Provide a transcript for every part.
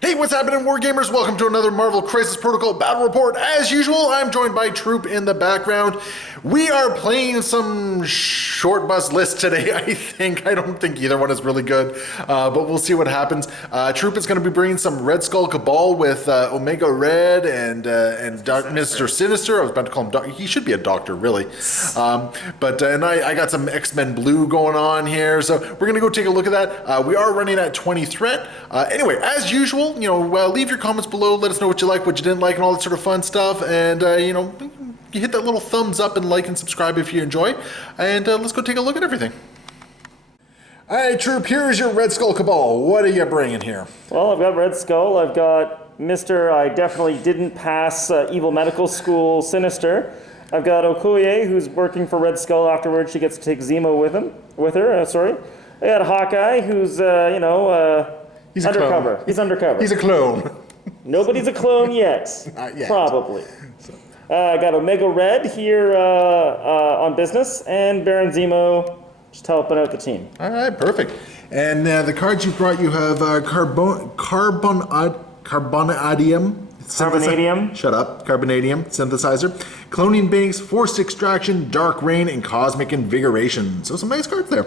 Hey, what's happening, Wargamers? Welcome to another Marvel Crisis Protocol Battle Report. As usual, I'm joined by Troop in the background. We are playing some short bus list today, I think. I don't think either one is really good, but we'll see what happens. Troop is going to be bringing some Red Skull Cabal with Omega Red and Mr. Sinister. I was about to call him Doctor. He should be a doctor, really. And I got some X-Men Blue going on here, so we're going to go take a look at that. We are running at 20 threat. Anyway, as usual, leave your comments below. Let us know what you like, what you didn't like, and all that sort of fun stuff. And, you hit that little thumbs up and like and subscribe if you enjoy. And let's go take a look at everything. All right, Troop, here's your Red Skull Cabal. What are you bringing here? Well, I've got Red Skull. I've got Mr. I definitely didn't pass evil medical school Sinister. I've got Okoye, who's working for Red Skull afterwards. She gets to take Zemo with her. I got Hawkeye, who's, He's undercover. Clone. He's undercover. He's a clone. Nobody's a clone yet. Not yet. Probably. I got Omega Red here on business, and Baron Zemo just helping out the team. All right, perfect. And the cards you brought, you have Carbonadium. Carbonadium. Shut up. Carbonadium synthesizer. Cloning banks, forced extraction, dark rain, and cosmic invigoration. So some nice cards there.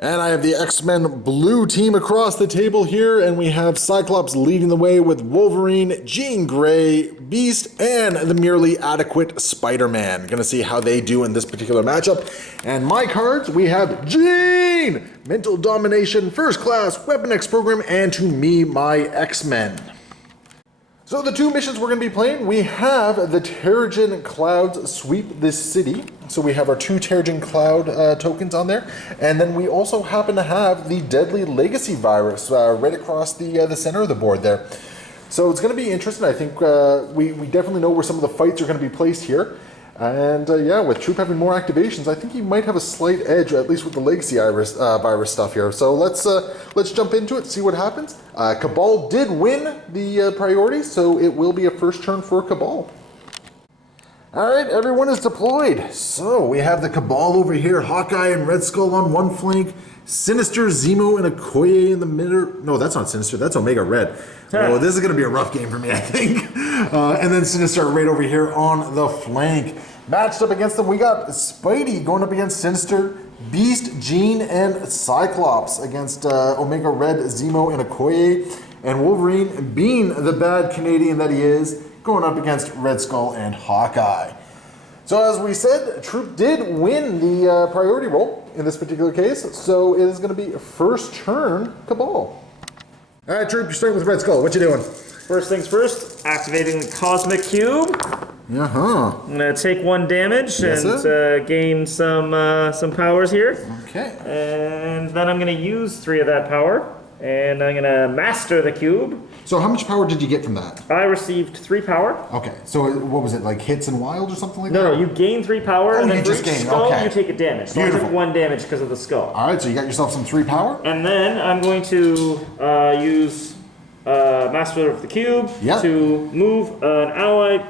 And I have the X-Men Blue team across the table here, and we have Cyclops leading the way with Wolverine, Jean Grey, Beast, and the merely adequate Spider-Man. Gonna see how they do in this particular matchup. And my cards, we have Jean! Mental Domination, First Class, Weapon X Program, and to me, my X-Men. So the two missions we're going to be playing, we have the Terrigen Clouds sweep this city. So we have our two Terrigen Cloud tokens on there. And then we also happen to have the Deadly Legacy Virus right across the center of the board there. So it's going to be interesting. I think we definitely know where some of the fights are going to be placed here. And with Troop having more activations, I think he might have a slight edge, at least with the Legacy virus stuff here. So let's jump into it, see what happens. Cabal did win the priority, so it will be a first turn for Cabal. All right, everyone is deployed. So we have the Cabal over here, Hawkeye and Red Skull on one flank, Sinister, Zemo, and Okoye in the middle. No, that's not Sinister, that's Omega Red. Oh, this is going to be a rough game for me, I think. And then Sinister right over here on the flank. Matched up against them, we got Spidey going up against Sinister, Beast, Jean, and Cyclops against Omega Red, Zemo, and Okoye. And Wolverine, being the bad Canadian that he is, going up against Red Skull and Hawkeye. So as we said, Troop did win the priority roll in this particular case, so it is going to be first turn Cabal. All right, Troop, you're starting with Red Skull. What you doing? First things first, activating the Cosmic Cube. Uh-huh. I'm going to take 1 damage and gain some powers here. Okay. And then I'm going to use 3 of that power. And I'm going to master the cube. So how much power did you get from that? I received 3 power. Okay, so what was it, like hits and wild or something like that? No, you gain 3 power, and then for each skull you take a damage. So Beautiful. I took 1 damage because of the skull. All right, so you got yourself some 3 power? And then I'm going to use Master of the Cube to move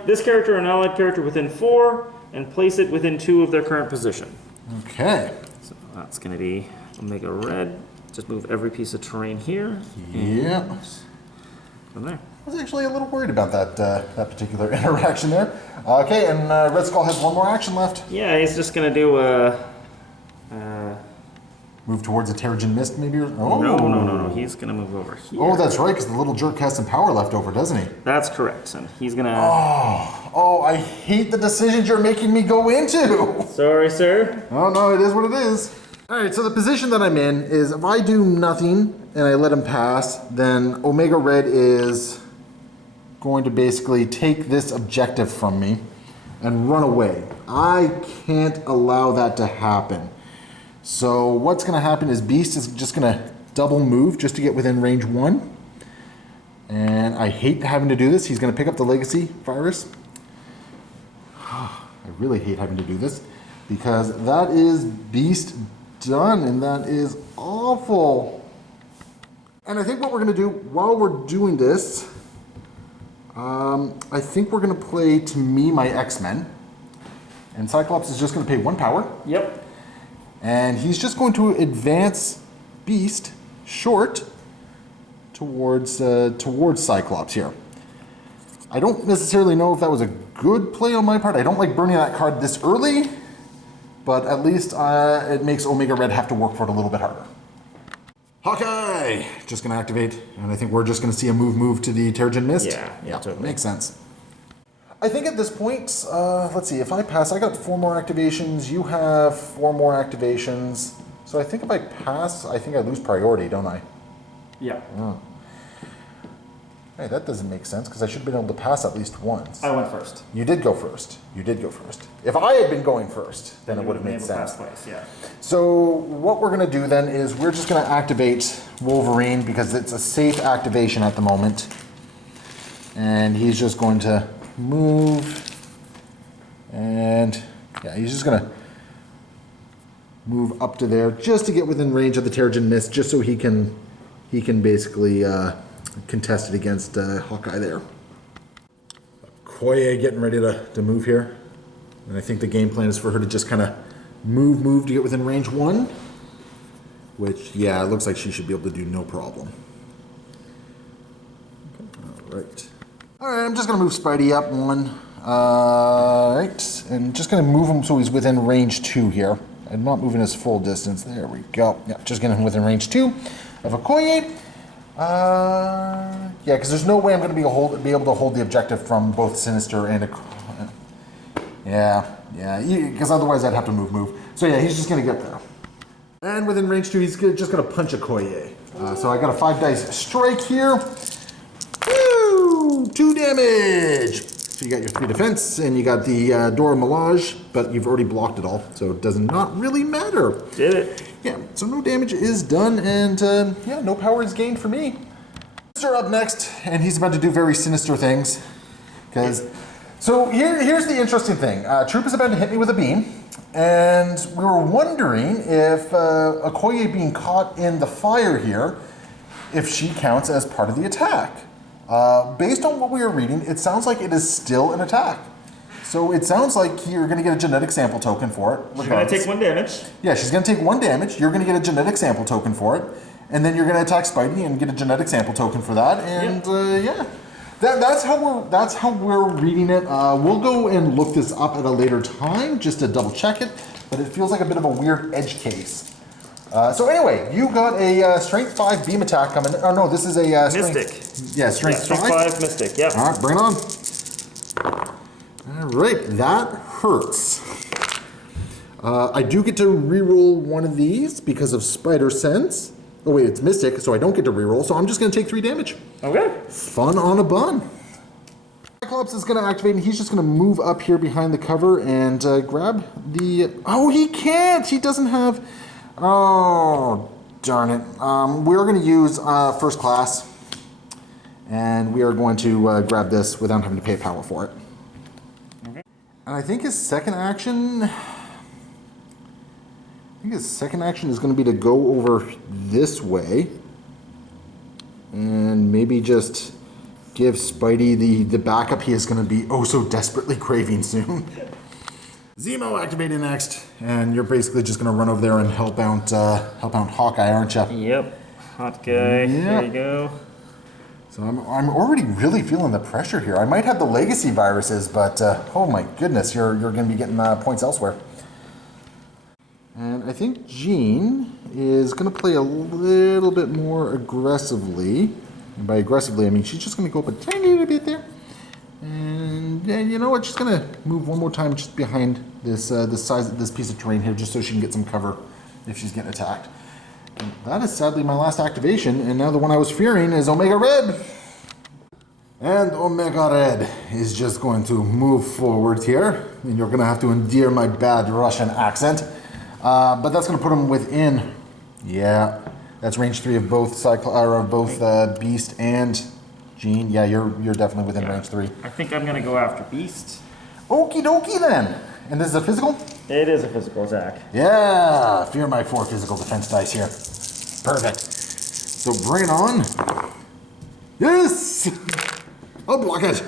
this character or an allied character within 4 and place it within 2 of their current position. Okay. So that's going to be Omega Red. Just move every piece of terrain here. Yeah. From there. I was actually a little worried about that particular interaction there. Okay, and Red Skull has 1 more action left. Yeah, he's just going to do move towards a Terrigen Mist, maybe? Oh. No. He's going to move over here. Oh, that's right, because the little jerk has some power left over, doesn't he? That's correct. And he's going to... Oh, I hate the decisions you're making me go into. Sorry, sir. Oh, no, it is what it is. All right, so the position that I'm in is if I do nothing and I let him pass, then Omega Red is going to basically take this objective from me and run away. I can't allow that to happen. So what's going to happen is Beast is just going to double move just to get within range 1. And I hate having to do this. He's going to pick up the Legacy Virus. I really hate having to do this because that is Beast done, and that is awful. And I think what we're going to do while we're doing this, I think we're going to play To Me My X-Men, and Cyclops is just going to pay 1 power. Yep. And he's just going to advance Beast short towards Cyclops here. I don't necessarily know if that was a good play on my part. I don't like burning that card this early, but at least it makes Omega Red have to work for it a little bit harder. Hawkeye! Just going to activate, and I think we're just going to see a move to the Terrigen Mist. Yeah, totally. Makes sense. I think at this point, let's see, if I pass, I got 4 more activations, you have 4 more activations. So I think if I pass, I think I lose priority, don't I? Yeah. Oh. Hey, that doesn't make sense, because I should have been able to pass at least once. I went first. You did go first. You did go first. If I had been going first, then it would have made sense. Twice, yeah. So what we're going to do then is we're just going to activate Wolverine, because it's a safe activation at the moment. And he's just going to move, and yeah, he's just gonna move up to there just to get within range of the Terrigen Mist, just so he can basically contest it against Hawkeye there. Okoye getting ready to move here, and I think the game plan is for her to just kind of move to get within range 1, which, yeah, it looks like she should be able to do no problem. All right. Alright, I'm just going to move Spidey up 1. Right, and just going to move him so he's within range 2 here. I'm not moving his full distance. There we go. Yeah, just getting him within range 2 of Okoye. Yeah, because there's no way I'm going to be able to hold the objective from both Sinister and Okoye. Yeah, because otherwise I'd have to move. So yeah, he's just going to get there. And within range 2, he's just going to punch Okoye. So I got a 5 dice strike here. 2 damage! So you got your 3 defense, and you got the Dora Milaje, but you've already blocked it all, so it does not really matter. Did it? Yeah, so no damage is done, and yeah, no power is gained for me. Sinister up next, and he's about to do very sinister things. So here's the interesting thing. Troop is about to hit me with a beam, and we were wondering if Okoye being caught in the fire here, if she counts as part of the attack. Based on what we were reading, it sounds like it is still an attack. So it sounds like you're going to get a genetic sample token for it. She's going to take 1 damage. Yeah, she's going to take 1 damage. You're going to get a genetic sample token for it. And then you're going to attack Spidey and get a genetic sample token for that. And yeah, that's how we're reading it. We'll go and look this up at a later time just to double check it. But it feels like a bit of a weird edge case. So anyway, you got a Strength 5 beam attack coming. Oh no, this is a Mystic. Yeah, Strength 5. Strength 5 Mystic, yeah. All right, bring it on. All right, that hurts. I do get to reroll one of these because of Spider Sense. Oh wait, it's Mystic, so I don't get to reroll, so I'm just going to take 3 damage. Okay. Fun on a bun. Cyclops is going to activate, and he's just going to move up here behind the cover and grab the... Oh, he can't! He doesn't have... Oh, darn it. We're going to use first class, and we are going to grab this without having to pay power for it. Okay. And I think his second action... is going to be to go over this way, and maybe just give Spidey the backup he is going to be oh so desperately craving soon. Zemo activated next, and you're basically just going to run over there and help out Hawkeye, aren't you? Yep. Hot guy. Yep. There you go. So I'm already really feeling the pressure here. I might have the legacy viruses, but oh my goodness, you're going to be getting points elsewhere. And I think Jean is going to play a little bit more aggressively. And by aggressively, I mean she's just going to go up a tiny little bit there. And you know what? She's going to move one more time just behind this this piece of terrain here, just so she can get some cover if she's getting attacked. And that is sadly my last activation, and now the one I was fearing is Omega Red. And Omega Red is just going to move forward here, and you're going to have to endure my bad Russian accent. But that's going to put him within, yeah, that's range 3 of both Beast and Jean. Yeah, you're definitely within range 3. I think I'm going to go after Beast. Okie dokie then. And this is a physical? It is a physical attack. Yeah, fear my 4 physical defense dice here. Perfect. So bring it on. Yes! I'll block it.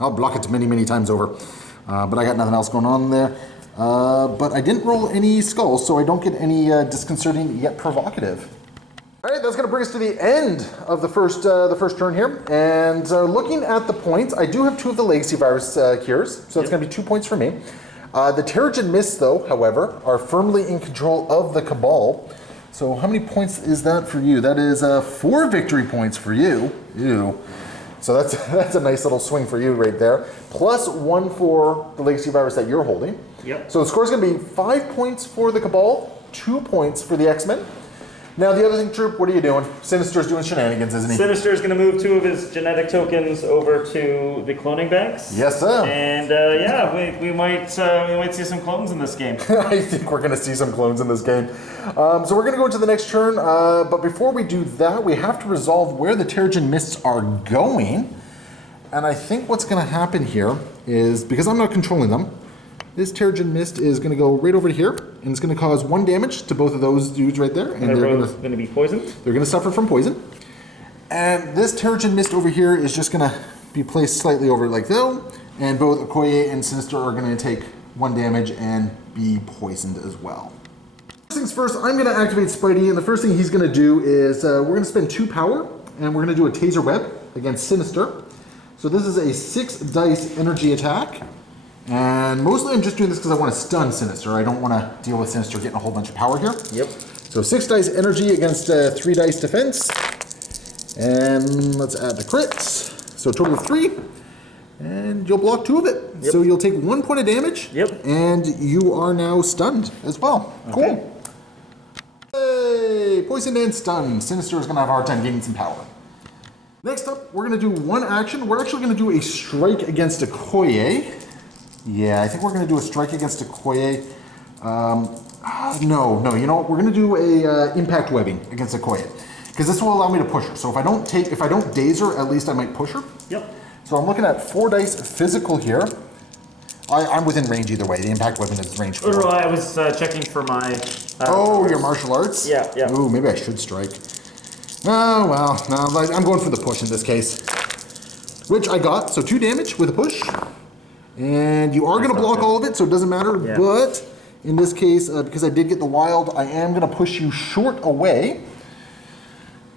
I'll block it many, many times over. But I got nothing else going on there. But I didn't roll any skulls, so I don't get any disconcerting yet provocative. All right, that's going to bring us to the end of the first turn here. And looking at the points, I do have 2 of the Legacy Virus cures, so it's going to be 2 points for me. The Terrigen Mists, though, however, are firmly in control of the Cabal. So how many points is that for you? That is 4 victory points for you. Ew. So that's a nice little swing for you right there. Plus 1 for the Legacy Virus that you're holding. Yep. So the score is going to be 5 points for the Cabal, 2 points for the X-Men. Now the other thing, Troop, what are you doing? Sinister's doing shenanigans, isn't he? Sinister's going to move 2 of his genetic tokens over to the cloning banks. Yes, sir. And yeah, we might see some clones in this game. I think we're going to see some clones in this game. So we're going to go into the next turn, but before we do that, we have to resolve where the Terrigen Mists are going. And I think what's going to happen here is, because I'm not controlling them, this Terrigen Mist is going to go right over here, and it's going to cause 1 damage to both of those dudes right there. And they're both going to be poisoned? They're going to suffer from poison. And this Terrigen Mist over here is just going to be placed slightly over like though, and both Okoye and Sinister are going to take 1 damage and be poisoned as well. First things first, I'm going to activate Spidey, and the first thing he's going to do is we're going to spend 2 power, and we're going to do a Taser Web against Sinister. So this is a 6 dice energy attack. And mostly I'm just doing this because I want to stun Sinister. I don't want to deal with Sinister getting a whole bunch of power here. Yep. So 6 dice energy against 3 dice defense. And let's add the crits. So a total of 3. And you'll block 2 of it. Yep. So you'll take 1 point of damage. Yep. And you are now stunned as well. Okay. Cool. Hey, poisoned and stunned. Sinister is going to have a hard time gaining some power. Next up, we're going to do 1 action. We're actually going to do a strike against Okoye. Yeah, I think we're going to do a strike against Okoye. No, you know what? We're going to do a impact webbing against Okoye, because this will allow me to push her. So if I don't daze her, at least I might push her. Yep. So I'm looking at 4 dice physical here. I'm within range either way. The impact weapon is range 4. Oh, I was checking for my... your martial arts? Yeah, yeah. Ooh, maybe I should strike. Oh, well, no, I'm going for the push in this case. Which I got, so 2 damage with a push. And you are going to block all of it, so it doesn't matter. Yeah. But in this case, because I did get the wild, I am going to push you short away.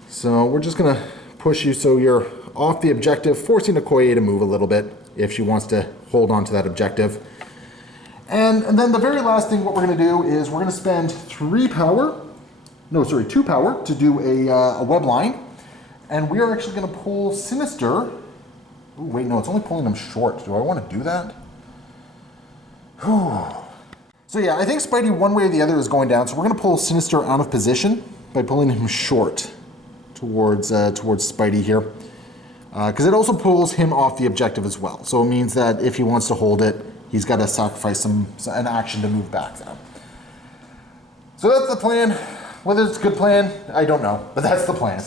So we're just going to push you so you're off the objective, forcing Okoye to move a little bit if she wants to hold on to that objective. And then the very last thing, what we're going to do is we're going to spend 2 power to do a web line. And we are actually going to pull Sinister. Ooh, wait, no, it's only pulling him short. Do I want to do that? Whew. So yeah, I think Spidey one way or the other is going down. So we're going to pull Sinister out of position by pulling him short towards Spidey here. Because it also pulls him off the objective as well. So it means that if he wants to hold it, he's got to sacrifice an action to move back now. So that's the plan. Whether it's a good plan, I don't know. But that's the plan.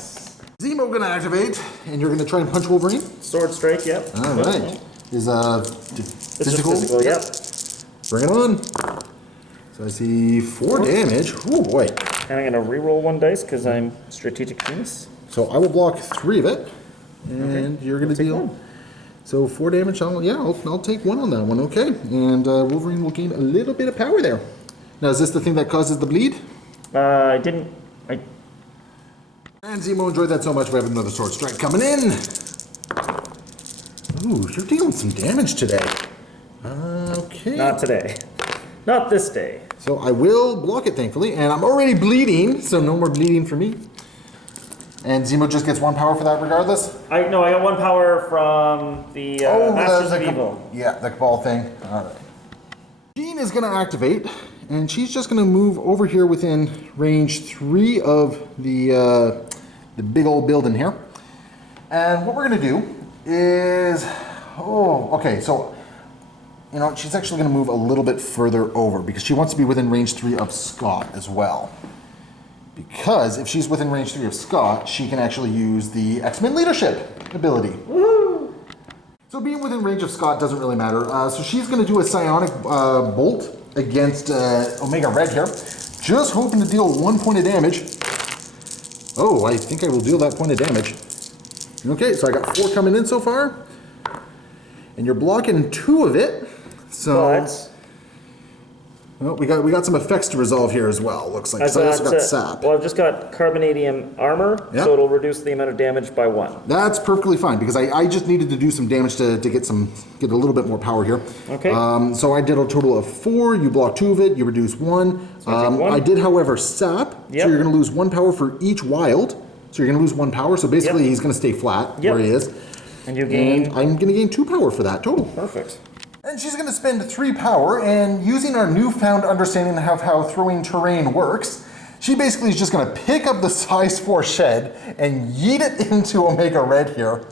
Zemo going to activate, and you're going to try and punch Wolverine? Sword strike, yep. All right. Is physical? Physical, yep. Bring it on. So I see 4 damage. Oh boy. And I'm going to re-roll 1 dice because I'm strategic genius. So I will block 3 of it, and you're going to deal. 1. So 4 damage. I'll take 1 on that one. Okay. And Wolverine will gain a little bit of power there. Now, is this the thing that causes the bleed? I didn't. And Zemo enjoyed that so much, we have another sword strike coming in. Ooh, you're dealing some damage today. Okay. Not today. Not this day. So I will block it, thankfully, and I'm already bleeding, so no more bleeding for me. And Zemo just gets 1 power for that regardless? I got 1 power from the Masters of Evil. Yeah, the Cabal thing. All right. Jean is going to activate, and she's just going to move over here within range 3 of the big old building here. And what we're going to do is, so, you know, she's actually going to move a little bit further over because she wants to be within range 3 of Scott as well. Because if she's within range 3 of Scott, she can actually use the X-Men leadership ability. Woo! So being within range of Scott doesn't really matter. So she's going to do a psionic bolt against Omega Red here. Just hoping to deal 1 point of damage. Oh, I think I will deal that point of damage. Okay, so I got 4 coming in so far. And you're blocking 2 of it. So... Well, we got some effects to resolve here as well, looks like. I've So I also got sap. Well, I've just got carbonadium armor, Yep. so it'll reduce the amount of damage by 1. That's perfectly fine, because I just needed to do some damage to get a little bit more power here. Okay. So I did a total of 4. You block 2 of it. You reduce 1. So I take 1. I did, however, sap. Yep. So you're going to lose 1 power for each wild. So you're going to lose 1 power. So basically, Yep. he's going to stay flat Yep. where he is. And you gain... And I'm going to gain 2 power for that total. Perfect. And she's going to spend 3 power, and using our newfound understanding of how throwing terrain works, she basically is just going to pick up the size 4 shed and yeet it into Omega Red here.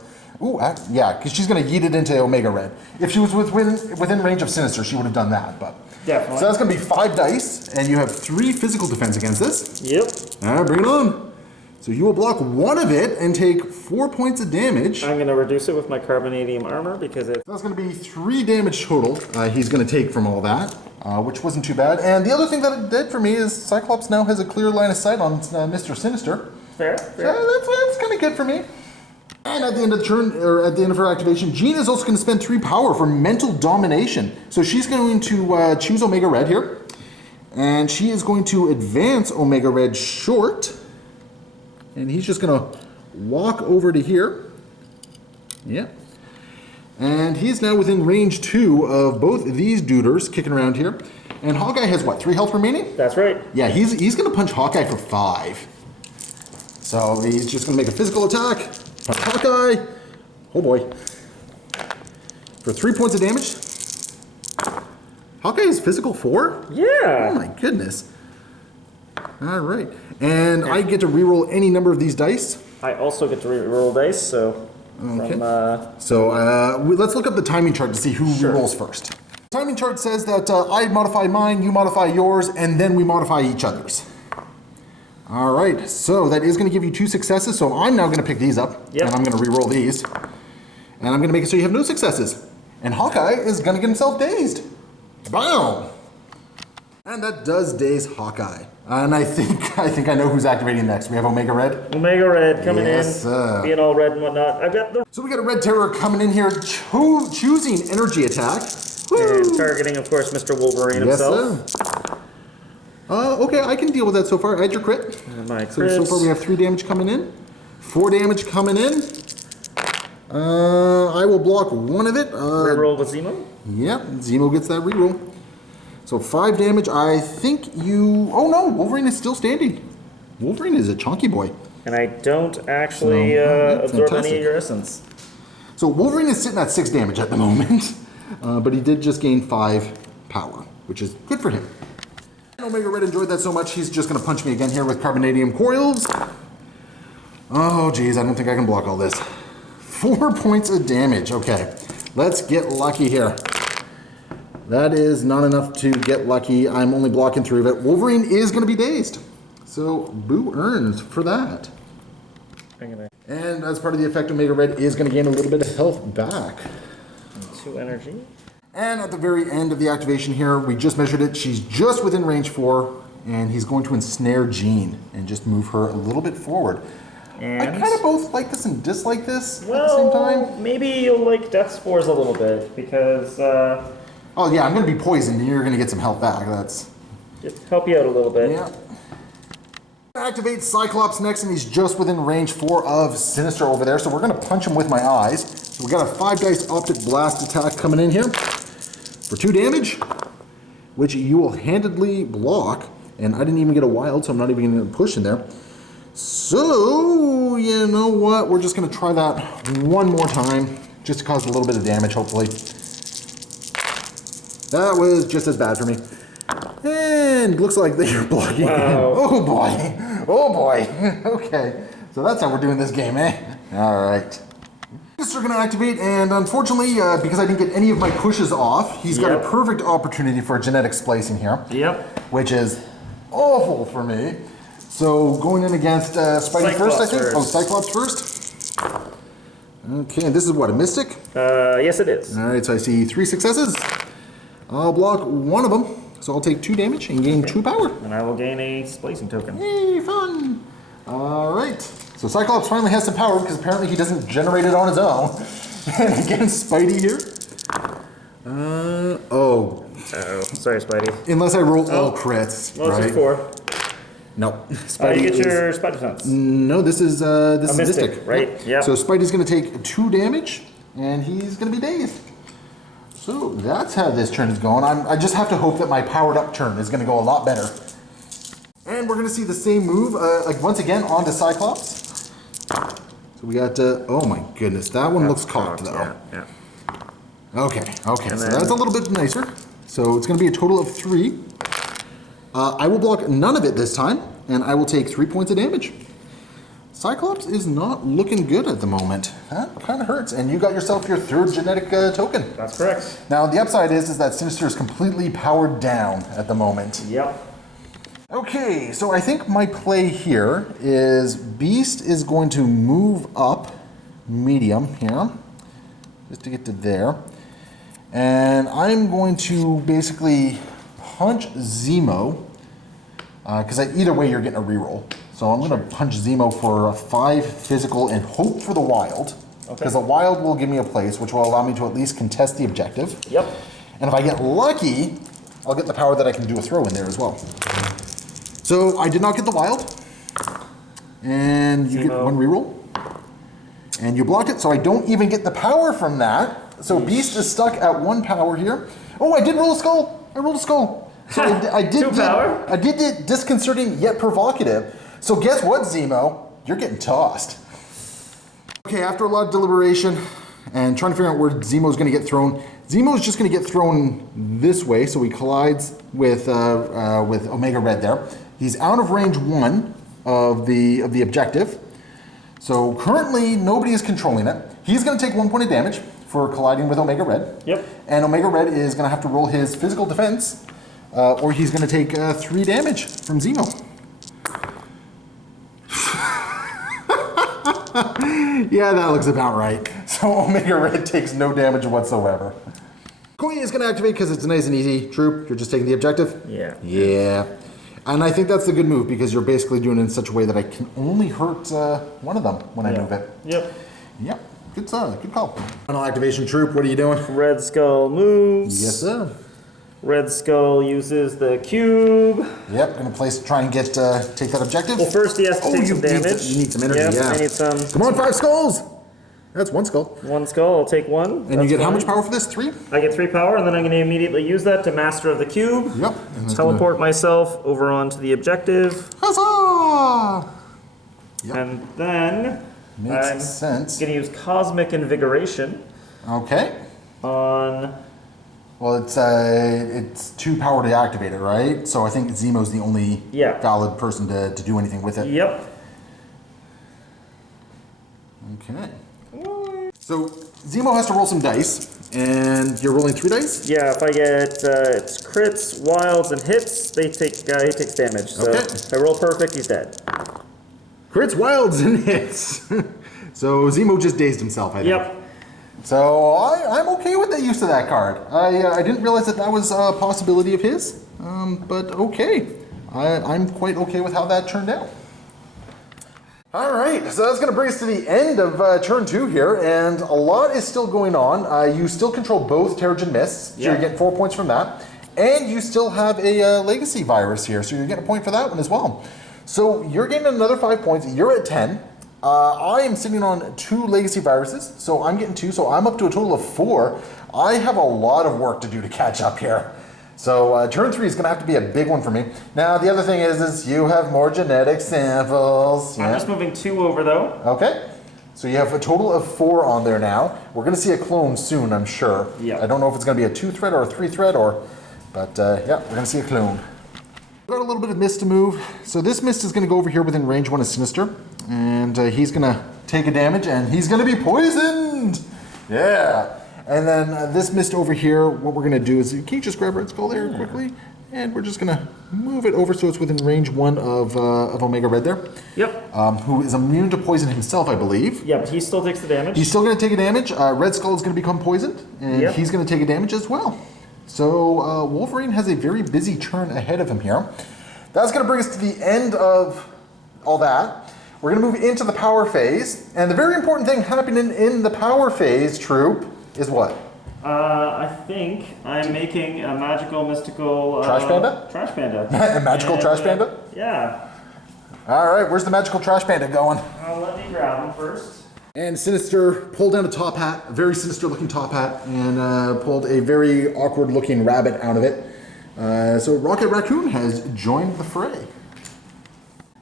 Ooh, yeah, because she's going to yeet it into Omega Red. If she was within range of Sinister, she would have done that. But Definitely. So that's going to be 5 dice, and you have 3 physical defense against this. Yep. All right, bring it on. So you will block 1 of it and take 4 points of damage. I'm going to reduce it with my carbonadium armor because it's... That's going to be 3 damage total he's going to take from all that, which wasn't too bad. And the other thing that it did for me is Cyclops now has a clear line of sight on Mr. Sinister. Fair. So that's kind of good for me. And at the end of the turn, or at the end of her activation, Jean is also going to spend 3 power for mental domination. So she's going to choose Omega Red here. And she is going to advance Omega Red short. And he's just going to walk over to here. Yep. And he's now within range 2 of both of these duders kicking around here. And Hawkeye has what, 3 health remaining? That's right. Yeah, he's going to punch Hawkeye for 5. So he's just going to make a physical attack. Punch Hawkeye. Oh boy. For 3 points of damage. Hawkeye is physical 4? Yeah. Oh my goodness. All right. And I get to reroll any number of these dice. I also get to roll dice, so... Okay. From, Let's look up the timing chart to see who rerolls first. Timing chart says that I modify mine, you modify yours, and then we modify each other's. All right, so that is going to give you 2 successes, so I'm now going to pick these up, Yep. and I'm going to re-roll these. And I'm going to make it so you have no successes. And Hawkeye is going to get himself dazed. Bam! And that does daze Hawkeye. And I think I know who's activating next. We have Omega Red. Omega Red coming Yes, in, being all red and whatnot. I've got the... So we got a Red Terror coming in here, choosing Energy Attack. And targeting, of course, Mr. Wolverine himself. Sir. Okay, I can deal with that so far. Add your crit. And my So crits. far we have 3 damage coming in. 4 damage coming in. I will block 1 of it. Reroll with Zemo. Yep, Zemo gets that reroll. So 5 damage. I think you... Oh no, Wolverine is still standing. Wolverine is a chunky boy. And I don't actually absorb any of your essence. So Wolverine is sitting at 6 damage at the moment. But he did just gain 5 power, which is good for him. Omega Red enjoyed that so much, he's just going to punch me again here with Carbonadium Coils. Oh, geez, I don't think I can block all this. 4 points of damage. Okay, let's get lucky here. That is not enough to get lucky. I'm only blocking 3 of it. Wolverine is going to be dazed. So, Boo earns for that. And as part of the effect, Omega Red is going to gain a little bit of health back. 2 energy. And at the very end of the activation here, we just measured it. She's just within range 4, and he's going to ensnare Jean and just move her a little bit forward. And I kind of both like this and dislike this at the well, same time. maybe you'll like Death Spores a little bit because Oh yeah, I'm going to be poisoned, and you're going to get some health back. That's just help you out a little bit. yeah. Activate Cyclops next, and he's just within range 4 of Sinister over there. So we're going to punch him with my eyes. So we got a 5 dice optic blast attack coming in here for 2 damage, which you will handedly block. And I didn't even get a wild, so I'm not even going to push in there. So, you know what? We're just going to try that one more time, just to cause a little bit of damage, hopefully. That was just as bad for me. And looks like they're blocking. Wow. Oh boy. Oh boy. Okay. So that's how we're doing this game, eh? All right. They're going to activate, and unfortunately, because I didn't get any of my pushes off, he's got a perfect opportunity for a genetic splicing here. Yep. Which is awful for me. So going in against Spidey first, I think. Oh, Cyclops first. Okay, and this is what, a Mystic? Yes, it is. All right, so I see 3 successes. I'll block 1 of them, so I'll take 2 damage and gain 2 power. And I will gain a splicing token. Hey, fun! All right, so Cyclops finally has some power because apparently he doesn't generate it on his own. And against Spidey here. Oh. Oh, sorry, Spidey. Unless I roll all crits, Well, right? it's 4. No. You Spidey get is- your Spider Sense. No, this is Mystic, right? Yep. So Spidey's going to take 2 damage, and he's going to be dazed. So that's how this turn is going. I just have to hope that my powered up turn is going to go a lot better. And we're going to see the same move, like once again, onto Cyclops. So we got, oh my goodness, that one looks cocked though. Yeah. Okay, so then- that's a little bit nicer. So it's going to be a total of 3. I will block none of it this time, and I will take 3 points of damage. Cyclops is not looking good at the moment. That kind of hurts, and you got yourself your 3rd genetic token. That's correct. Now, the upside is that Sinister is completely powered down at the moment. Yep. Okay, so I think my play here is Beast is going to move up medium here, just to get to there. And I'm going to basically punch Zemo, because either way you're getting a reroll. So I'm going to punch Zemo for a 5 physical and hope for the wild, because the wild will give me a place, which will allow me to at least contest the objective. Yep. And if I get lucky, I'll get the power that I can do a throw in there as well. So I did not get the wild, and you get 1 reroll, and you block it, so I don't even get the power from that. So Beast is stuck at 1 power here. Oh, I did roll a skull. I rolled a skull. So I did 2 power? I did it disconcerting yet provocative. So guess what, Zemo? You're getting tossed. Okay, after a lot of deliberation and trying to figure out where Zemo's going to get thrown, Zemo's just going to get thrown this way, so he collides with Omega Red there. He's out of range 1 of the objective. So currently nobody is controlling it. He's going to take 1 point of damage for colliding with Omega Red. Yep. And Omega Red is going to have to roll his physical defense, or he's going to take 3 damage from Zemo. Yeah, that looks about right. So Omega Red takes no damage whatsoever. Koya is going to activate because it's nice and easy. Troop, you're just taking the objective? Yeah. Yeah. And I think that's the good move because you're basically doing it in such a way that I can only hurt one of them when I move it. Yep. Yep. Good call. Final activation, Troop. What are you doing? Red Skull moves. Yes, sir. Red Skull uses the cube. Yep. Going to try and get take that objective. Well, first he has to take some damage. You need some energy. Yep, Yeah. I need some. Come on, 5 skulls. That's 1 skull. 1 skull. I'll take 1. And That's you get how fine. much power for this? 3. I get 3 power, and then I'm going to immediately use that to Master of the Cube. Yep. And that's Teleport myself over onto the objective. Huzzah! Yep. And then Makes I'm sense. going to use Cosmic Invigoration Okay. on... Well, it's 2 power to activate it, right? So I think Zemo's the only valid person to do anything with it. Yep. Okay. So Zemo has to roll some dice, and you're rolling 3 dice? Yeah, if I get it's crits, wilds, and hits, he takes damage. So if I roll perfect, he's dead. Crits, wilds, and hits. So Zemo just dazed himself, I think. Yep. So I'm okay with the use of that card. I didn't realize that was a possibility of his, but okay. I'm quite okay with how that turned out. All right, so that's going to bring us to the end of turn 2 here, and a lot is still going on. You still control both Terrigen Mists, so you're getting 4 points from that, and you still have a Legacy Virus here, so you're getting a point for that one as well. So you're getting another 5 points. You're at 10. I am sitting on 2 Legacy Viruses, so I'm getting 2, so I'm up to a total of 4. I have a lot of work to do to catch up here. So turn 3 is going to have to be a big one for me. Now, the other thing is you have more genetic samples. I'm just moving 2 over, though. Okay. So you have a total of 4 on there now. We're going to see a clone soon, I'm sure. Yeah. I don't know if it's going to be a 2-thread or a 3-thread, but yeah, we're going to see a clone. We've got a little bit of mist to move. So this mist is going to go over here within range 1 of Sinister. And he's going to take a damage, and he's going to be poisoned. Yeah. And then this mist over here, what we're going to do is, can you just grab Red Skull there quickly? And we're just going to move it over so it's within range 1 of Omega Red there. Yep. Who is immune to poison himself, I believe. Yeah, but he still takes the damage. He's still going to take a damage. Red Skull is going to become poisoned, and he's going to take a damage as well. So Wolverine has a very busy turn ahead of him here. That's going to bring us to the end of all that. We're going to move into the power phase. And the very important thing happening in the power phase, Troop, is what? I think I'm making a magical, mystical... Trash panda? Trash panda. A magical trash panda? Yeah. All right, where's the magical trash panda going? Let me grab him first. And Sinister pulled down a top hat, a very sinister looking top hat, and pulled a very awkward looking rabbit out of it. So Rocket Raccoon has joined the fray.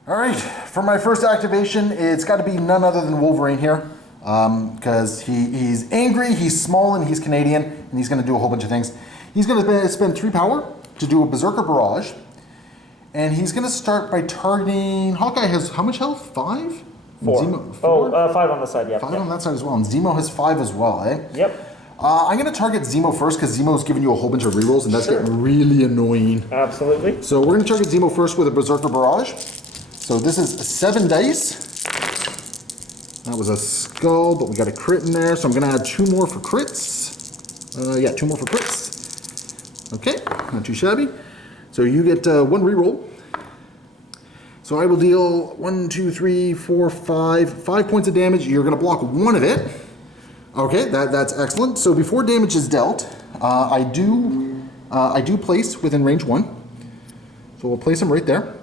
All right, for my first activation, it's got to be none other than Wolverine here. Because he's angry, he's small, and he's Canadian, and he's going to do a whole bunch of things. He's going to spend 3 power to do a Berserker Barrage, and he's going to start by targeting... Hawkeye has how much health? 5? 4. Zemo, 4? 5 on the side, yeah. 5 on that side as well, and Zemo has 5 as well, eh? Yep. I'm going to target Zemo first, because Zemo's giving you a whole bunch of rerolls, and that's getting really annoying. Absolutely. So we're going to target Zemo first with a Berserker Barrage. So this is 7 dice. That was a skull, but we got a crit in there, so I'm going to add 2 more for crits. Yeah, 2 more for crits. Okay, not too shabby. So you get 1 reroll. So I will deal 1, 2, 3, 4, 5 points of damage. You're going to block 1 of it. Okay, that's excellent. So before damage is dealt, I do place within range 1. So we'll place him right there.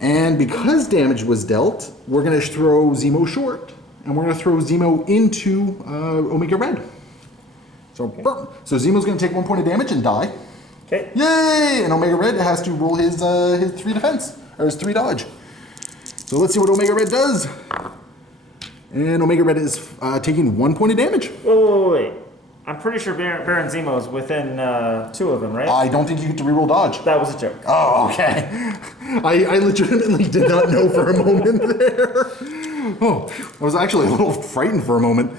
And because damage was dealt, we're going to throw Zemo short, and we're going to throw Zemo into Omega Red. So, so Zemo's going to take 1 point of damage and die. Okay. Yay! And Omega Red has to roll his 3 defense, or his 3 dodge. So let's see what Omega Red does. And Omega Red is taking 1 point of damage. Wait. I'm pretty sure Baron Zemo is within 2 of them, right? I don't think you get to reroll dodge. That was a joke. Oh, okay. I legitimately did not know for a moment there. Oh, I was actually a little frightened for a moment.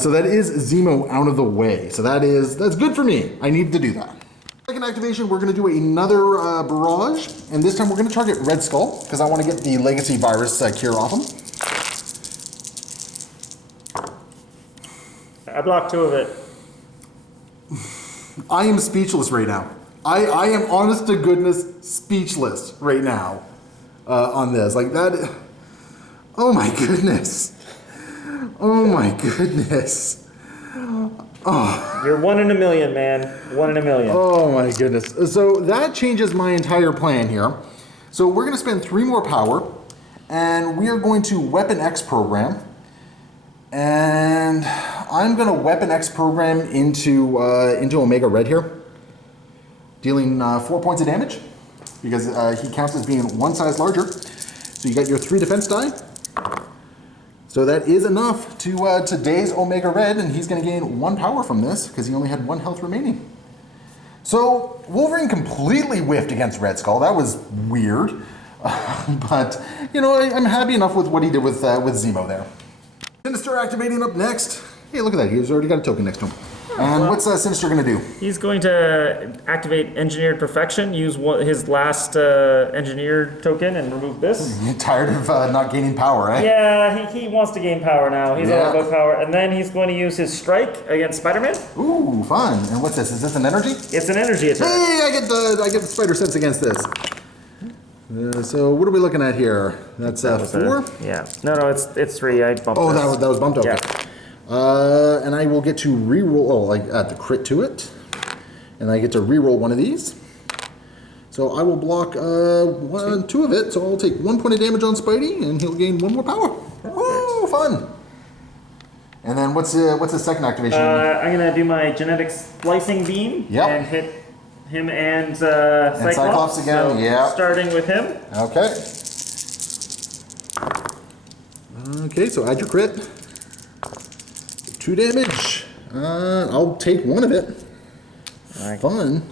So that is Zemo out of the way. So that's good for me. I need to do that. Second activation, we're going to do another barrage, and this time we're going to target Red Skull because I want to get the Legacy Virus cure off him. I blocked 2 of it. I am speechless right now. I am honest to goodness speechless right now on this. Like that. Oh my goodness. Oh my goodness. Oh. You're 1 in a million, man. 1 in a million. Oh my goodness. So that changes my entire plan here. So we're going to spend 3 more power, and we are going to Weapon X program. And I'm going to Weapon X program into Omega Red here, dealing 4 points of damage because he counts as being 1 size larger. So you got your 3 defense die. So that is enough to daze Omega Red, and he's going to gain 1 power from this because he only had 1 health remaining. So Wolverine completely whiffed against Red Skull. That was weird, but you know I'm happy enough with what he did with Zemo there. Sinister activating up next. Hey, look at that. He's already got a token next to him. And what's Sinister going to do? He's going to activate Engineered Perfection, use his last Engineered token, and remove this. You're tired of not gaining power, eh? Yeah, he wants to gain power now. He's all about power. And then he's going to use his Strike against Spider-Man. Ooh, fun. And what's this? Is this an energy? It's an energy attack. Hey, I get the Spider Sense against this. So what are we looking at here? That's 4? Yeah. No, it's 3. I bumped Oh, this. that was bumped up. Yeah. And I will get to reroll. Oh, I add the crit to it, and I get to reroll 1 of these. So I will block 2 of it. So I'll take 1 point of damage on Spidey, and he'll gain 1 more power. Oh, fun! And then what's the second activation? I'm gonna do my genetic splicing beam and hit him and Cyclops. And Cyclops again. So yeah. Starting with him. Okay. Okay, so add your crit. 2 damage. I'll take 1 of it. Right. Fun.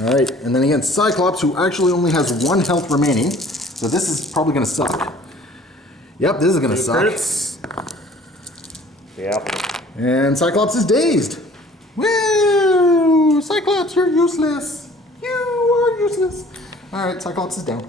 All right, and then against Cyclops, who actually only has 1 health remaining. So this is probably going to suck. Yep, this is going to suck. Crits. Yep. And Cyclops is dazed. Woo! Cyclops, you're useless. You are useless. All right, Cyclops is down.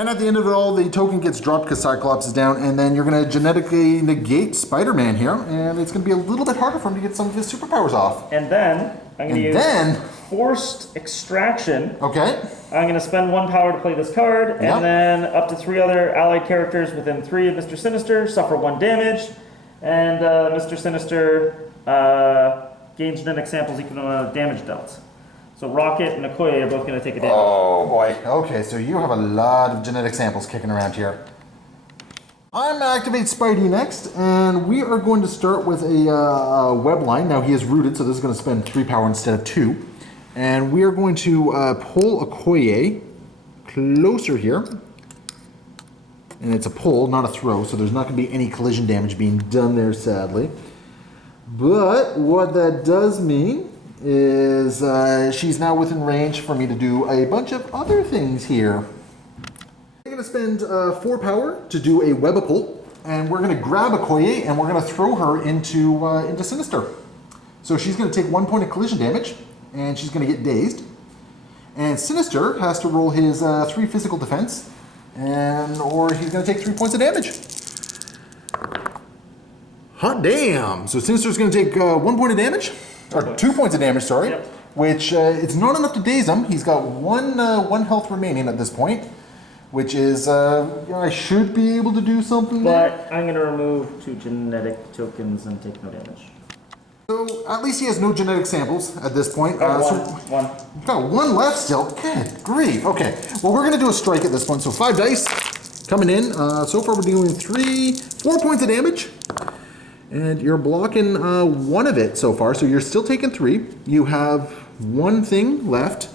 And at the end of it all, the token gets dropped because Cyclops is down, and then you're going to genetically negate Spider-Man here, and it's going to be a little bit harder for him to get some of his superpowers off. And then I'm going to use Forced Extraction. Okay. I'm going to spend 1 power to play this card, and then up to 3 other allied characters within 3 of Mr. Sinister suffer 1 damage, and Mr. Sinister gain genetic samples equal to damage dealt. So Rocket and Okoye are both going to take a damage. Oh boy. Okay, so you have a lot of genetic samples kicking around here. I'm going to activate Spidey next, and we are going to start with a web line. Now he is rooted, so this is going to spend 3 power instead of 2. And we are going to pull Okoye closer here. And it's a pull, not a throw, so there's not going to be any collision damage being done there, sadly. But what that does mean is she's now within range for me to do a bunch of other things here. I'm going to spend 4 power to do a web pull, and we're going to grab Okoye and we're going to throw her into Sinister. So she's going to take 1 point of collision damage, and she's going to get dazed. And Sinister has to roll his 3 physical defense, or he's going to take 3 points of damage. Hot damn! So Sinister's going to take 1 point of damage, or 2 points of damage, sorry. Yep. Which it's not enough to daze him. He's got one health remaining at this point, which is I should be able to do something there. But I'm going to remove 2 genetic tokens and take no damage. So at least he has no genetic samples at this point. One. Got 1 left still. Good grief. Okay. Well, we're going to do a strike at this point. So 5 dice coming in. So far we're doing 4 points of damage. And you're blocking 1 of it so far. So you're still taking 3. You have 1 thing left.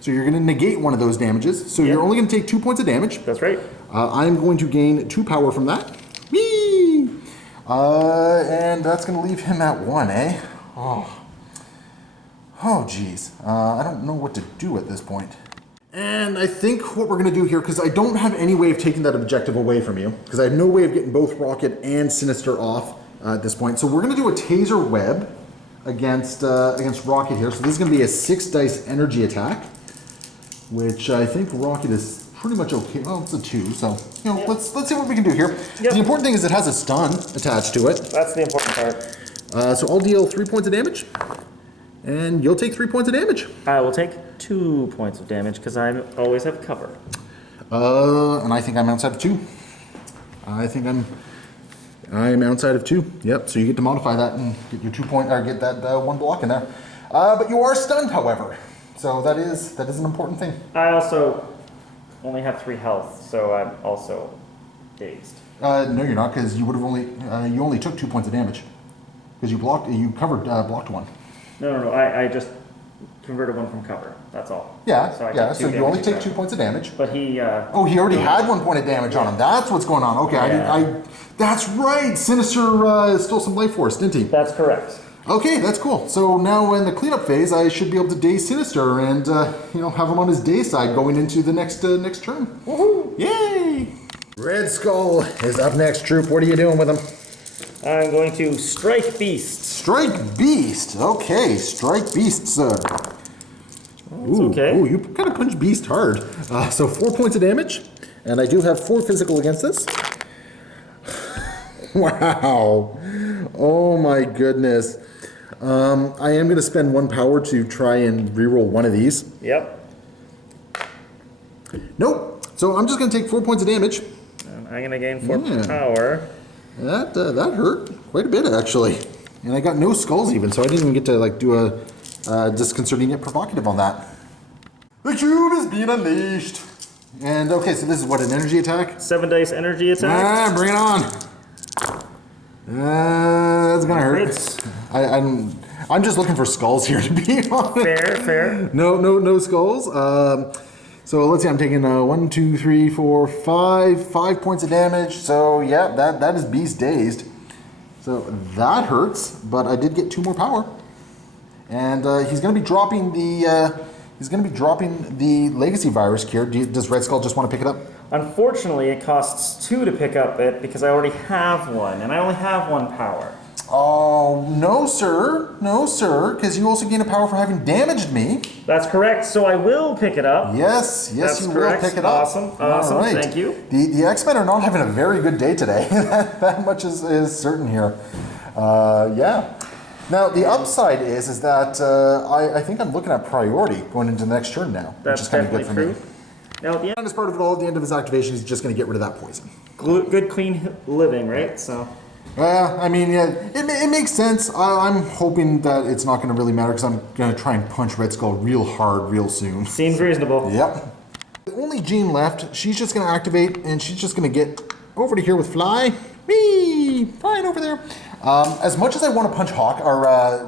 So you're going to negate 1 of those damages. So you're only going to take 2 points of damage. That's right. I'm going to gain 2 power from that. Whee! And that's going to leave him at 1, eh? Oh, geez. I don't know what to do at this point. And I think what we're going to do here, because I don't have any way of taking that objective away from you, because I have no way of getting both Rocket and Sinister off at this point. So we're going to do a Taser Web against Rocket here. So this is going to be a 6 dice energy attack, which I think Rocket is pretty much okay. Well, it's a 2, so let's see what we can do here. Yep. The important thing is it has a stun attached to it. That's the important part. So I'll deal 3 points of damage, and you'll take 3 points of damage. I will take 2 points of damage because I always have cover. And I think I'm outside of 2. I think I'm outside of 2. Yep. So you get to modify that and get your 2 point, or get that 1 block in there. But you are stunned, however. So that is an important thing. I also only have 3 health, so I'm also dazed. No, you're not, because you would have you only took 2 points of damage, because you blocked 1. No. I just converted 1 from cover. That's all. Yeah, So I yeah. take 2 So you damage only take cover. 2 points of damage. But he. Oh, he already had 1 point of damage on him. That's what's going on. Okay, Yeah. That's right. Sinister stole some life force, didn't he? That's correct. Okay, that's cool. So now in the cleanup phase, I should be able to daze Sinister and have him on his day side going into the next turn. Woohoo! Yay! Red Skull is up next, Troop. What are you doing with him? I'm going to strike Beast. Strike Beast. Okay, Strike Beast, sir. Ooh, okay. Ooh, you kind of punch Beast hard. So 4 points of damage, and I do have 4 physical against this. Wow. Oh my goodness. I am going to spend 1 power to try and reroll 1 of these. Yep. Nope. So I'm just going to take 4 points of damage. And I'm going to gain 4 power. That hurt quite a bit, actually. And I got no skulls even, so I didn't even get to do a disconcerting yet provocative on that. The cube is being unleashed. And okay, so this is what, an energy attack? 7 dice energy attack. Bring it on. That's gonna hurt. I'm just looking for skulls here, to be honest. Fair. No skulls. So let's see. I'm taking 1, 2, 3, 4, 5 points of damage. So yeah, that is Beast dazed. So that hurts, but I did get 2 more power, and he's gonna be dropping the legacy virus cure. Does Red Skull just want to pick it up? Unfortunately, it costs 2 to pick up it because I already have 1, and I only have 1 power. Oh, no, sir, because you also gain a power for having damaged me. That's correct, so I will pick it up. Yes, That's you correct. will pick it up. Awesome, All right. thank you. The X-Men are not having a very good day today. that much is certain here. Yeah. Now, the upside is that I think I'm looking at priority going into the next turn now, That's which is kind of definitely good for true. me. Now, at the And as part of it all, at the end of his activation, he's just going to get rid of that poison. good, clean living, right? So, I mean, yeah, it makes sense. I'm hoping that it's not going to really matter because I'm going to try and punch Red Skull real hard real soon. Seems reasonable. Yep. The only Jean left, she's just going to activate and she's just going to get over to here with Fly. Whee! Flying over there. As much as I want to punch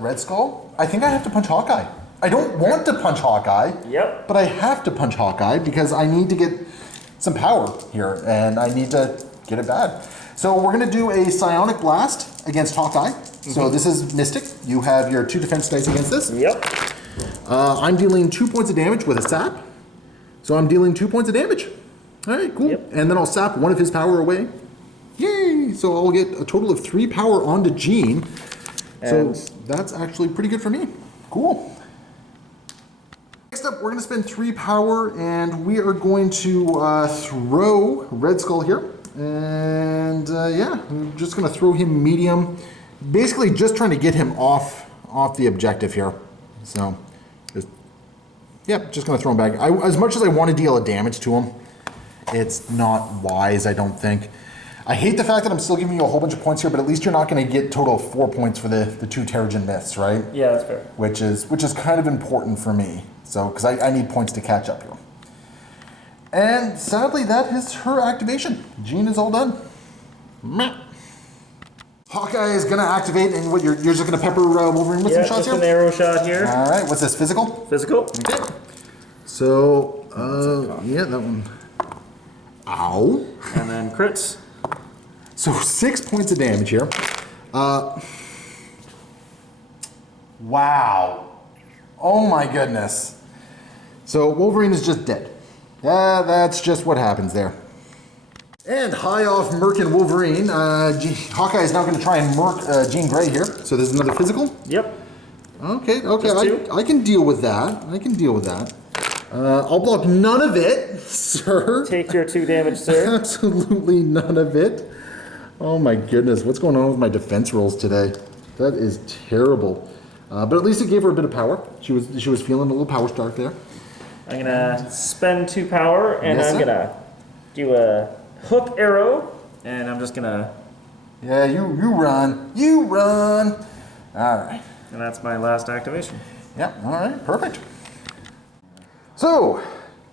Red Skull, I think I have to punch Hawkeye. I don't want to punch Hawkeye. Yep. But I have to punch Hawkeye because I need to get some power here and I need to get it bad. So we're going to do a Psionic Blast against Hawkeye. So this is Mystic. You have your 2 defense dice against this. Yep. I'm dealing 2 points of damage with a sap. So I'm dealing 2 points of damage. All right, cool. Yep. And then I'll sap 1 of his power away. Yay! So I'll get a total of 3 power onto Jean. So that's actually pretty good for me. Cool. Next up, we're going to spend 3 power and we are going to throw Red Skull here. And yeah, I'm just going to throw him medium. Basically just trying to get him off the objective here. So, just going to throw him back. As much as I want to deal a damage to him, it's not wise, I don't think. I hate the fact that I'm still giving you a whole bunch of points here, but at least you're not going to get total of 4 points for the 2 Terrigen myths, right? Yeah, that's fair. Which is kind of important for me. So, because I need points to catch up here. And sadly, that is her activation. Jean is all done. Meh. Hawkeye is going to activate, and what you're just going to pepper Wolverine with some shots just here? an arrow shot here. All right, what's this, physical? Physical. Okay. So, yeah, that one. Ow. And then crits. So 6 points of damage here. Wow. Oh my goodness. So Wolverine is just dead. Yeah, that's just what happens there. And high off Merc and Wolverine, Hawkeye is now going to try and Merc Jean Grey here. So there's another physical? Yep. Okay, I can deal with that. I'll block none of it, sir. Take your 2 damage, sir. Absolutely none of it. Oh my goodness, what's going on with my defense rolls today? That is terrible. But at least it gave her a bit of power. She was feeling a little power stark there. I'm gonna spend 2 power, and Yes, I'm sir. gonna do a hook arrow, and I'm just gonna. Yeah, you run. You run. All right. And that's my last activation. Yeah, all right, perfect. So,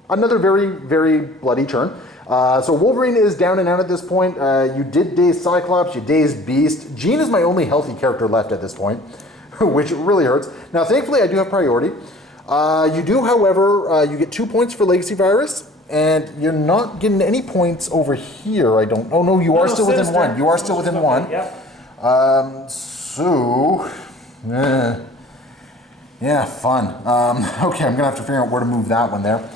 another very, very bloody turn. So Wolverine is down and out at this point. You did daze Cyclops, you dazed Beast. Jean is my only healthy character left at this point, which really hurts. Now, thankfully, I do have priority. You do, however, you get 2 points for Legacy Virus, and you're not getting any points over here, I don't... Oh, no, you are still within 1. You are still within 1. Yep. So... yeah, fun. Okay, I'm going to have to figure out where to move that one there.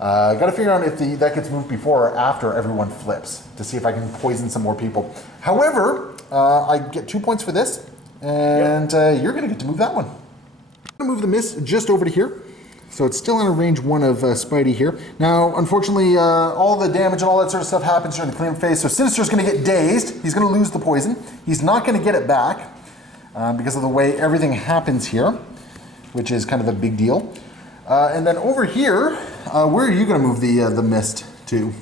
Got to figure out if that gets moved before or after everyone flips to see if I can poison some more people. However, I get 2 points for this, and you're going to get to move that one. I'm going to move the mist just over to here. So it's still on a range 1 of Spidey here. Now, unfortunately, all the damage and all that sort of stuff happens during the clean phase. So Sinister's going to get dazed. He's going to lose the poison. He's not going to get it back because of the way everything happens here, which is kind of a big deal. And then over here, where are you going to move the mist to?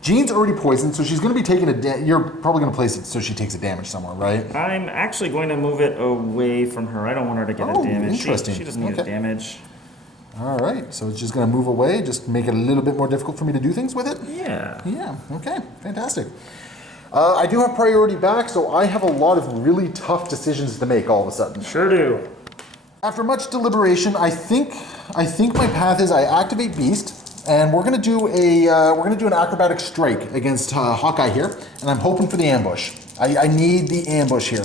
Jean's already poisoned, so she's going to be taking you're probably going to place it so she takes a damage somewhere, right? I'm actually going to move it away from her. I don't want her to get a damage. Interesting. She doesn't need a damage. All right, so it's just going to move away, just make it a little bit more difficult for me to do things with it? Yeah. Yeah, okay, fantastic. I do have priority back, so I have a lot of really tough decisions to make all of a sudden. Sure do. After much deliberation, I think my path is I activate Beast, and we're gonna do an acrobatic strike against Hawkeye here, and I'm hoping for the ambush. I need the ambush here.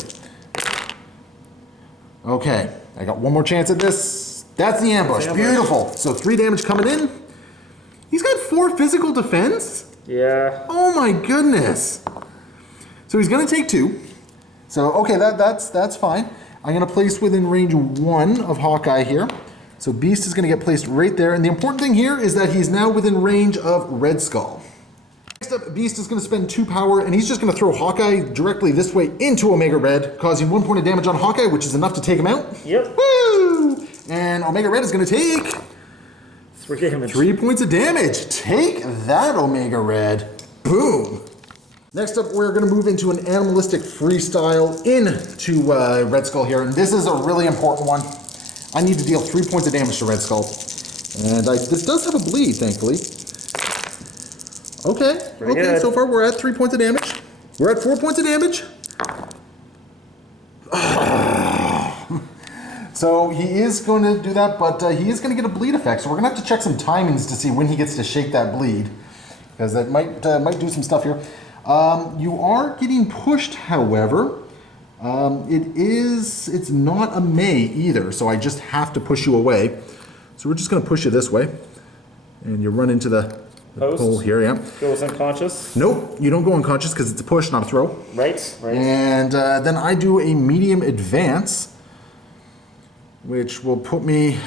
Okay, I got one more chance at this. That's the ambush. Beautiful. So 3 damage coming in. He's got 4 physical defense. Yeah. Oh my goodness. So he's gonna take 2. So okay, that's fine. I'm going to place within range 1 of Hawkeye here. So Beast is going to get placed right there. And the important thing here is that he's now within range of Red Skull. Next up, Beast is going to spend 2 power, and he's just going to throw Hawkeye directly this way into Omega Red, causing 1 point of damage on Hawkeye, which is enough to take him out. Yep. Woo! And Omega Red is going to take 3 damage. 3 points of damage. Take that, Omega Red. Boom. Next up, we're going to move into an animalistic freestyle into Red Skull here, and this is a really important one. I need to deal 3 points of damage to Red Skull, and this does have a bleed, thankfully. Okay, Good. so far we're at 3 points of damage. We're at 4 points of damage. So he is going to do that, but he is going to get a bleed effect, so we're going to have to check some timings to see when he gets to shake that bleed, because that might do some stuff here. You are getting pushed, however. It's not a May either, so I just have to push you away. So we're just going to push you this way, and you run into the pole here, yeah. Goes unconscious. Nope, you don't go unconscious because it's a push, not a throw. Right. And then I do a medium advance, which will put me...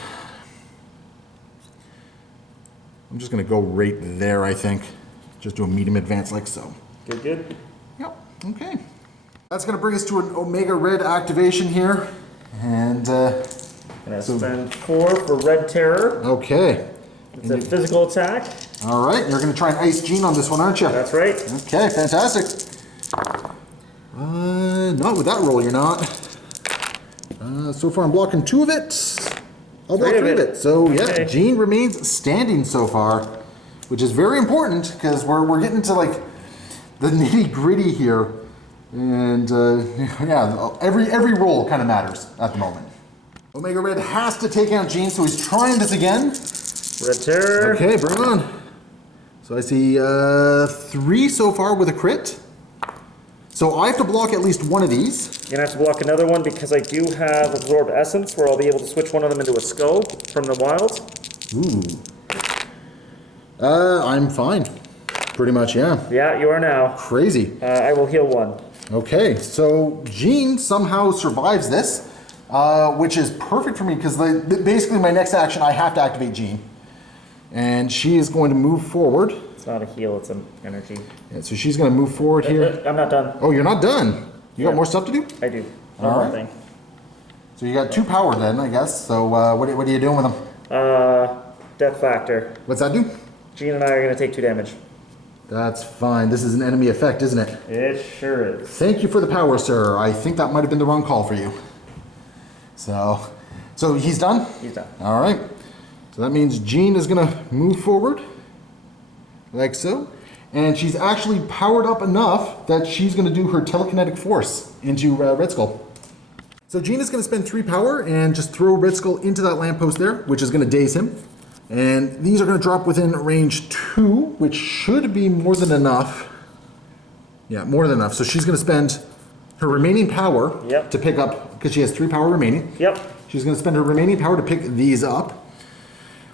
I'm just going to go right there, I think. Just do a medium advance like so. Good. Yep, okay. That's going to bring us to an Omega Red activation here. And Gonna spend 4 for Red Terror. okay. It's a physical attack. All right, you're going to try and Ice Gene on this one, aren't you? That's right. Okay, fantastic. Not with that roll, you're not. So far I'm blocking 2 of it. I'll block 3 of it. So yeah, Gene remains standing so far, which is very important because we're getting into like the nitty gritty here. And yeah, every roll kind of matters at the moment. Omega Red has to take out Gene, so he's trying this again. Red Terror. Okay, bring it on. So I see 3 so far with a crit. So I have to block at least 1 of these. You're gonna have to block another one because I do have Absorb Essence where I'll be able to switch one of them into a skull from the wild. Ooh. I'm fine. Pretty much, yeah. Yeah, you are now. Crazy. I will heal 1. Okay, so Jean somehow survives this, which is perfect for me because basically my next action I have to activate Jean. And she is going to move forward. It's not a heal, it's an energy. Yeah, so she's going to move forward here. I'm not done. Oh, you're not done? You got more stuff to do? I do. All right. Thing. So you got 2 power then, I guess. So what are you doing with them? Death Factor. What's that do? Jean and I are going to take 2 damage. That's fine. This is an enemy effect, isn't it? It sure is. Thank you for the power, sir. I think that might have been the wrong call for you. So he's done? He's done. All right. So that means Jean is going to move forward, like so. And she's actually powered up enough that she's going to do her telekinetic force into Red Skull. So Jean is going to spend 3 power and just throw Red Skull into that lamppost there, which is going to daze him. And these are going to drop within range 2, which should be more than enough. Yeah, more than enough. So she's going to spend her remaining power to pick up, because she has 3 power remaining. Yep. She's going to spend her remaining power to pick these up,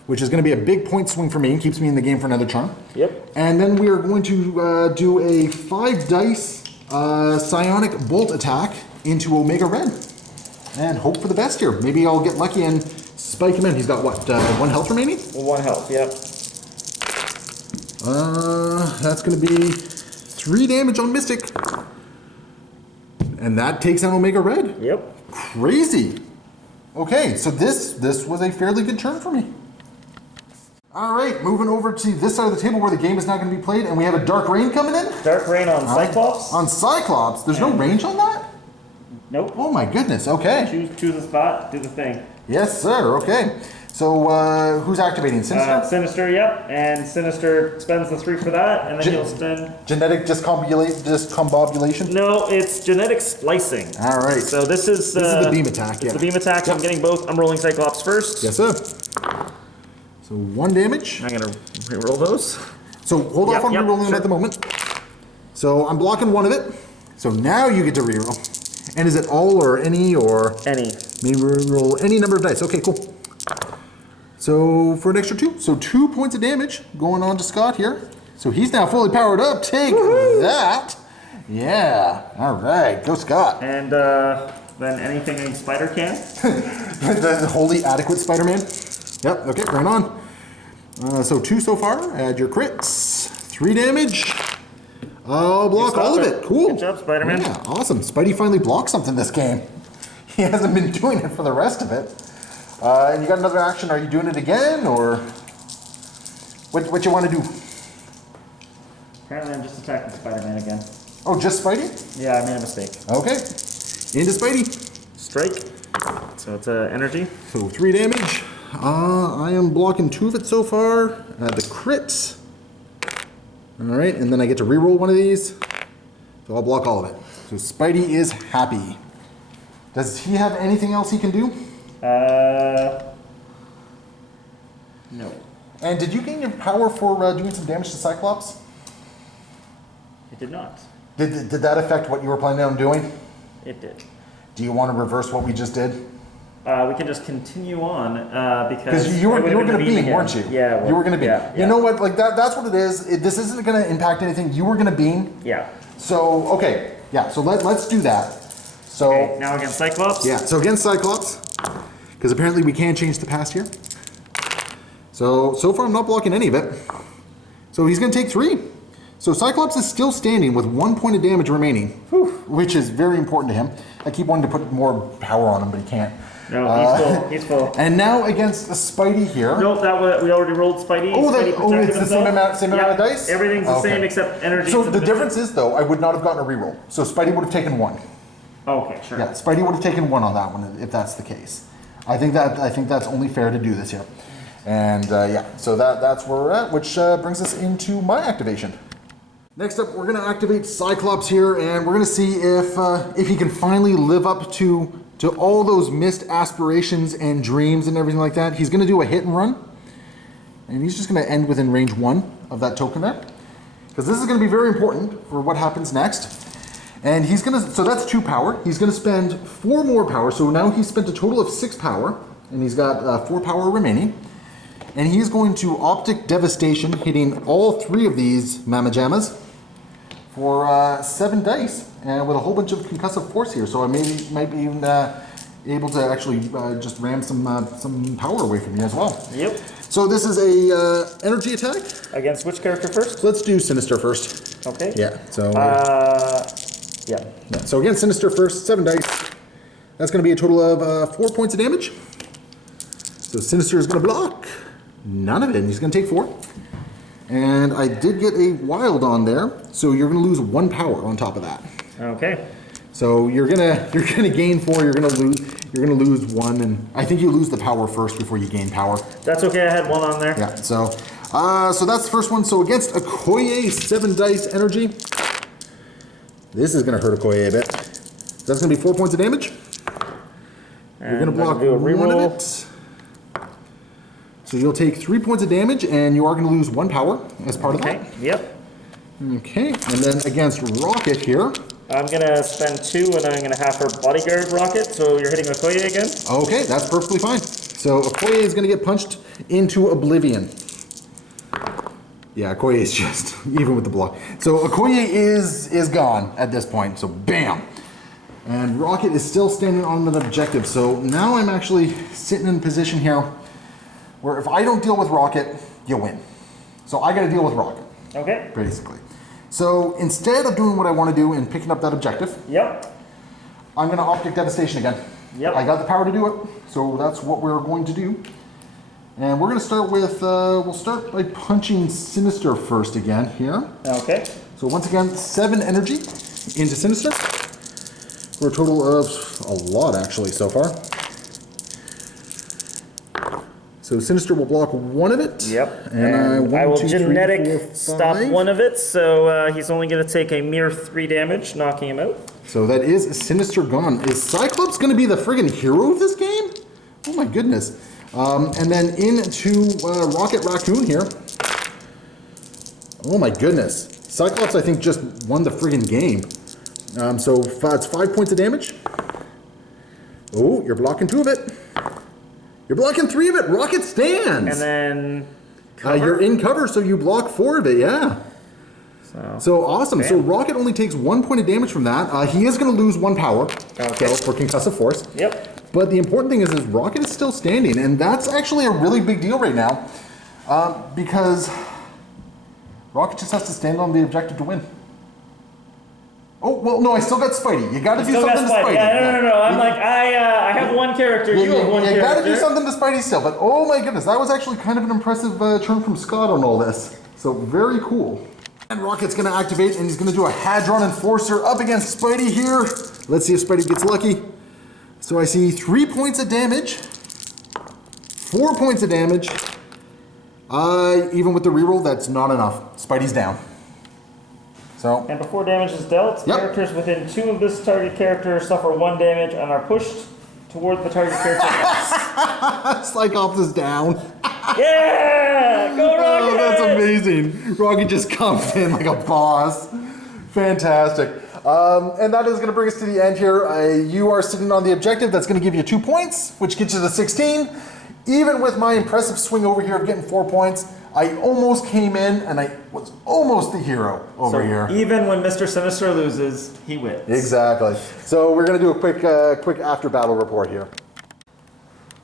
which is going to be a big point swing for me and keeps me in the game for another turn. Yep. And then we are going to do a 5 dice psionic bolt attack into Omega Red. And hope for the best here. Maybe I'll get lucky and spike him in. He's got what, 1 health remaining? 1 health, yep. That's going to be 3 damage on Mystic. And that takes out Omega Red. Yep. Crazy. Okay, so this was a fairly good turn for me. All right, moving over to this side of the table where the game is now going to be played, and we have a Dark Rain coming in. Dark Rain on Cyclops. On Cyclops? There's no range on that? Nope. Oh my goodness, okay. Choose a spot, do the thing. Yes, sir, okay. So, who's activating? Sinister? Sinister, yep. And Sinister spends the 3 for that, and then he'll spend... Genetic discombobulation? No, it's genetic splicing. All right. So this is the beam attack, It's the beam attack, so I'm getting both. I'm rolling Cyclops first. Yes, sir. So 1 damage. I'm going to reroll those. So hold off on rerolling them at the moment. So I'm blocking 1 of it. So now you get to reroll. And is it all or any or? Any. Maybe roll any number of dice. Okay, cool. So for an extra 2. So 2 points of damage going on to Scott here. So he's now fully powered up. Take that. Yeah. All right. Go Scott. And then anything a spider can. The wholly adequate Spider-Man. Yep. Okay. Right on. So 2 so far. Add your crits. 3 damage. I'll block all of it. Cool. Good job, Spider-Man. Yeah, awesome. Spidey finally blocked something this game. He hasn't been doing it for the rest of it. And you got another action. Are you doing it again, or what you want to do? Apparently I'm just attacking Spider-Man again. Oh, just Spidey? Yeah, I made a mistake. Okay. Into Spidey. Strike. So it's energy. So 3 damage. I am blocking 2 of it so far. The crits. Alright, and then I get to reroll one of these. So I'll block all of it. So Spidey is happy. Does he have anything else he can do? No. And did you gain your power for doing some damage to Cyclops? It did not. Did that affect what you were planning on doing? It did. Do you want to reverse what we just did? We can just continue on Because you were going to beam, weren't you? Yeah. You were going to beam. Yeah, You know what? Like that's what it is. This isn't going to impact anything. You were going to beam. Yeah. So okay. Yeah. So let's do that. So Okay, now against Cyclops. yeah. So against Cyclops, because apparently we can change the past here. So far I'm not blocking any of it. So he's going to take 3. So Cyclops is still standing with 1 point of damage remaining, which is very important to him. I keep wanting to put more power on him, but he can't. No, he's full. He's full. And now against the Spidey here. Nope, we already rolled Spidey. Spidey protected it's the same amount of dice? Everything's the same except energy. So the difference is, though, I would not have gotten a reroll. So Spidey would have taken 1. Okay, sure. Yeah, Spidey would have taken 1 on that one if that's the case. I think that's only fair to do this here. And yeah, so that's where we're at, which brings us into my activation. Next up, we're going to activate Cyclops here, and we're going to see if he can finally live up to all those missed aspirations and dreams and everything like that. He's going to do a hit and run, and he's just going to end within range 1 of that token there, because this is going to be very important for what happens next. And he's going to, so that's 2 power. He's going to spend 4 more power, so now he's spent a total of 6 power, and he's got 4 power remaining. And he's going to Optic Devastation, hitting all 3 of these Mamma-Jammas for 7 dice, and with a whole bunch of concussive force here. So I might be even able to actually just ram some power away from you as well. Yep. So this is a energy attack. Against which character first? Let's do Sinister first. Okay. Yeah. So. Yeah. So again, Sinister first, 7 dice. That's going to be a total of 4 points of damage. So Sinister is going to block none of it, and he's going to take 4. And I did get a wild on there, so you're going to lose 1 power on top of that. Okay. So you're gonna gain 4. You're gonna lose 1, and I think you lose the power first before you gain power. That's okay. I had 1 on there. Yeah. So that's the first one. So against Okoye, 7 dice energy. This is gonna hurt Okoye a bit. That's gonna be 4 points of damage. And you're gonna block do a 1 of it. So you'll take 3 points of damage, and you are going to lose 1 power as part of that. Yep. Okay, and then against Rocket here. I'm going to spend 2, and I'm going to have her bodyguard Rocket, so you're hitting Okoye again? Okay, that's perfectly fine. So Okoye is going to get punched into oblivion. Yeah, Okoye is just, even with the block. So Okoye is gone at this point, so bam. And Rocket is still standing on an objective, so now I'm actually sitting in a position here where if I don't deal with Rocket, you win. So I gotta deal with Rocket. Okay. Basically. So instead of doing what I want to do and picking up that objective, Yep. I'm gonna Optic Devastation again. Yep. I got the power to do it, so that's what we're going to do. And we're gonna start with, we'll start by punching Sinister first again here. Okay. So once again, 7 energy into Sinister, for a total of a lot actually so far. So Sinister will block 1 of it. Yep. And I will 1, 2, 3, genetic 4, 5. stop 1 of it, so he's only going to take a mere 3 damage, knocking him out. So that is Sinister gone. Is Cyclops going to be the friggin' hero of this game? Oh my goodness. And then into Rocket Raccoon here. Oh my goodness. Cyclops, I think, just won the friggin' game. So it's 5 points of damage. Oh, you're blocking 2 of it. You're blocking 3 of it. Rocket stands. And then you're in cover, so you block 4 of it. Yeah. So awesome. Bam. So Rocket only takes 1 point of damage from that. He is going to lose 1 power. Okay. So for concussive force. Yep. But the important thing is Rocket is still standing, and that's actually a really big deal right now, because Rocket just has to stand on the objective to win. Oh, well, no, I still got Spidey. You gotta do something to Spidey. Yeah, no. I'm like, I have 1 character, you have 1 character. You gotta do something to Spidey still, but oh my goodness, that was actually kind of an impressive turn from Scott on all this. So, very cool. And Rocket's going to activate, and he's going to do a Hadron Enforcer up against Spidey here. Let's see if Spidey gets lucky. So I see 3 points of damage, 4 points of damage. Even with the reroll, that's not enough. Spidey's down. So. And before damage is dealt, characters within 2 of this target character suffer 1 damage and are pushed toward the target character. Cyclops is down. Yeah! Go Rocket! Oh, that's amazing. Rocket just comes in like a boss. Fantastic. And that is going to bring us to the end here. You are sitting on the objective. That's going to give you 2 points, which gets you to 16. Even with my impressive swing over here of getting 4 points, I almost came in and I was almost the hero over here. Even when Mr. Sinister loses, he wins. Exactly. So we're going to do a quick after battle report here.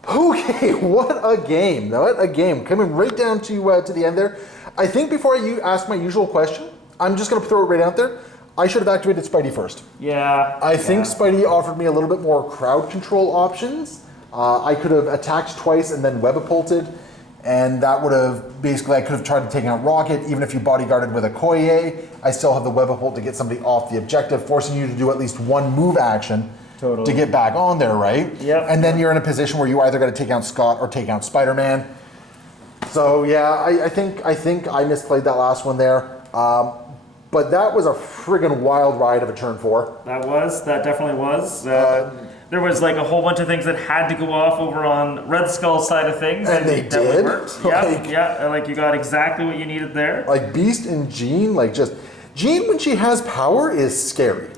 Okay, what a game. What a game. Coming right down to the end there. I think before I ask my usual question, I'm just going to throw it right out there. I should have activated Spidey first. Yeah. I think Spidey offered me a little bit more crowd control options. I could have attacked twice and then web-pulted, and that would have basically, I could have tried to take out Rocket. Even if you bodyguarded with a Koye, I still have the web-pult to get somebody off the objective, forcing you to do at least one move action to get back on there, right? Yep. And then you're in a position where you either got to take out Scott or take out Spider-Man. So yeah, I think I misplayed that last one there. But that was a friggin' wild ride of a turn 4. That definitely was. There was like a whole bunch of things that had to go off over on Red Skull's side of things. And they did. Worked. Like, like you got exactly what you needed there. Like Beast and Jean, Jean when she has power is scary.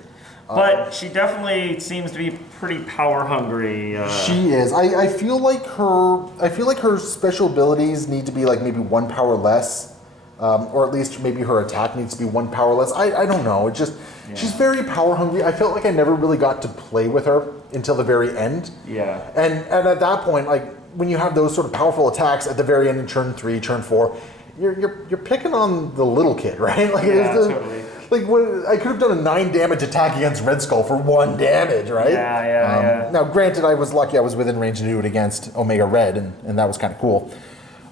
But she definitely seems to be pretty power hungry. She is. I feel like her special abilities need to be like maybe 1 power less. Or at least maybe her attack needs to be 1 power less. I don't know. It just she's very power hungry. I felt like I never really got to play with her until the very end. Yeah. And at that point, like when you have those sort of powerful attacks at the very end in turn 3, turn 4, you're picking on the little kid, right? Like totally. Like I could have done a 9 damage attack against Red Skull for 1 damage, right? Yeah. Now, granted, I was lucky I was within range to do it against Omega Red, and that was kind of cool.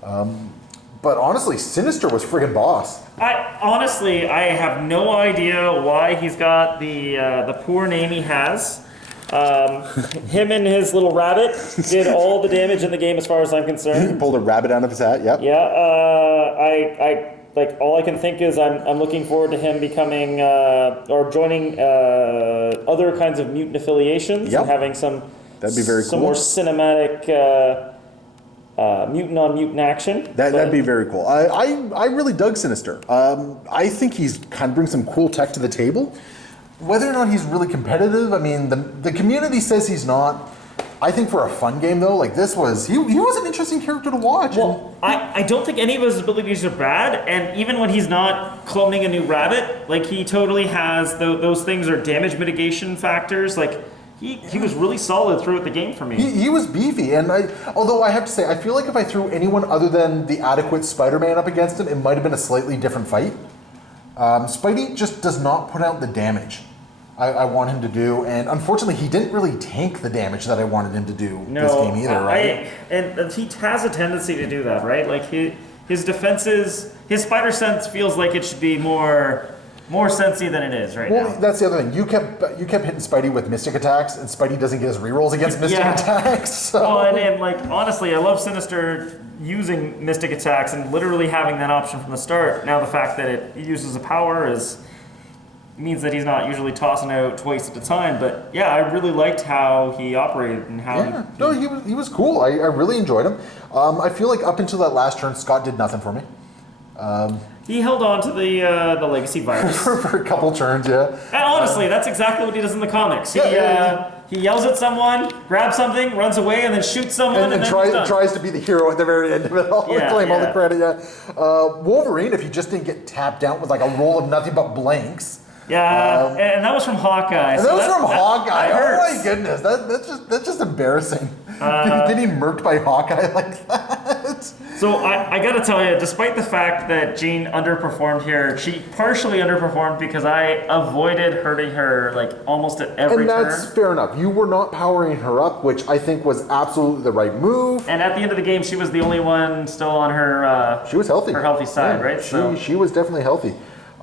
But honestly, Sinister was friggin' boss. I have no idea why he's got the poor name he has. Him and his little rabbit did all the damage in the game as far as I'm concerned. He pulled a rabbit out of his hat, yep. Yeah, I like all I can think is I'm looking forward to him becoming or joining other kinds of mutant affiliations and having some that'd be very some cool. more cinematic mutant on mutant action. That'd be very cool. I really dug Sinister. I think he's kind of brings some cool tech to the table. Whether or not he's really competitive, I mean, the community says he's not. I think for a fun game though, like this was, he was an interesting character to watch. Well, I don't think any of his abilities are bad, and even when he's not cloning a new rabbit, like he totally has, those things are damage mitigation factors, like he was really solid throughout the game for me. He was beefy, and although I have to say, I feel like if I threw anyone other than the adequate Spider-Man up against him, it might have been a slightly different fight. Spidey just does not put out the damage I want him to do, and unfortunately he didn't really tank the damage that I wanted him to do this game either, right? And he has a tendency to do that, right? Like his defenses, his spider sense feels like it should be more sensey than it is right now. Well, that's the other thing. You kept hitting Spidey with mystic attacks, and Spidey doesn't get his rerolls against mystic attacks. So. Well, and like honestly, I love Sinister using mystic attacks and literally having that option from the start. Now the fact that it uses a power means that he's not usually tossing out twice at a time. But yeah, I really liked how he operated and how he was cool. I really enjoyed him. I feel like up until that last turn, Scott did nothing for me. He held on to the legacy virus for a couple turns, yeah. And honestly, that's exactly what he does in the comics. He yells at someone, grabs something, runs away, and then shoots someone, and then tries to be the hero at the very end of it all, claim all the credit. Yeah, Wolverine, if he just didn't get tapped out with like a roll of nothing but blanks. Yeah, and that was from Hawkeye. And that was from Hawkeye. Oh my goodness, that's just embarrassing. Getting murked by Hawkeye like that. So I got to tell you, despite the fact that Jean underperformed here, she partially underperformed because I avoided hurting her like almost at every turn. And that's fair enough. You were not powering her up, which I think was absolutely the right move. And at the end of the game, she was the only one still on her. She was healthy. Her healthy side, right? She was definitely healthy.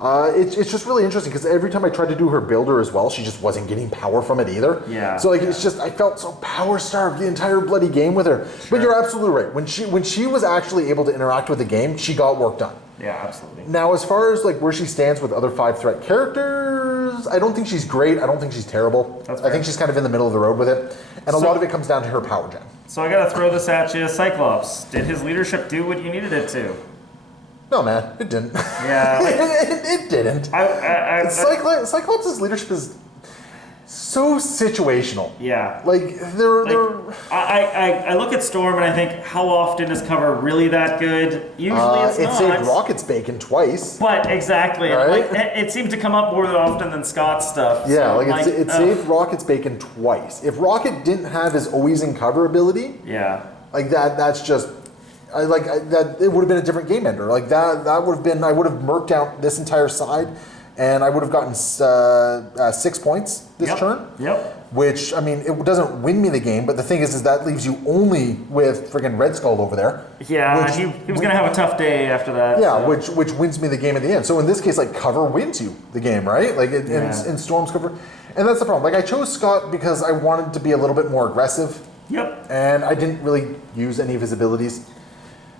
It's just really interesting because every time I tried to do her builder as well, she just wasn't getting power from it either. Yeah. So like it's just I felt so power starved the entire bloody game with her. Sure. But you're absolutely right. When she was actually able to interact with the game, she got work done. Yeah, absolutely. Now, as far as like where she stands with other 5-threat characters, I don't think she's great. I don't think she's terrible. I think she's kind of in the middle of the road with it, and a lot of it comes down to her power gen. So I gotta throw this at you, Cyclops. Did his leadership do what you needed it to? No, man, it didn't. Yeah, like, it didn't. Cyclops' leadership is so situational. Yeah. Like I look at Storm and I think, how often is cover really that good? Usually it's not. It saved Rocket's bacon twice. But exactly, right? like it seems to come up more often than Scott's stuff. Yeah, so it saved Rocket's bacon twice. If Rocket didn't have his always in cover ability, yeah, like that's just. That it would have been a different game ender. Like that would have been. I would have murked out this entire side, and I would have gotten 6 points this turn. Yep. Which I mean, it doesn't win me the game, but the thing is that leaves you only with friggin' Red Skull over there. Yeah, he was gonna have a tough day after that. Yeah, so. which wins me the game at the end. So in this case, like cover wins you the game, right? Like in Storm's cover, and that's the problem. Like I chose Scott because I wanted to be a little bit more aggressive. Yep. And I didn't really use any of his abilities.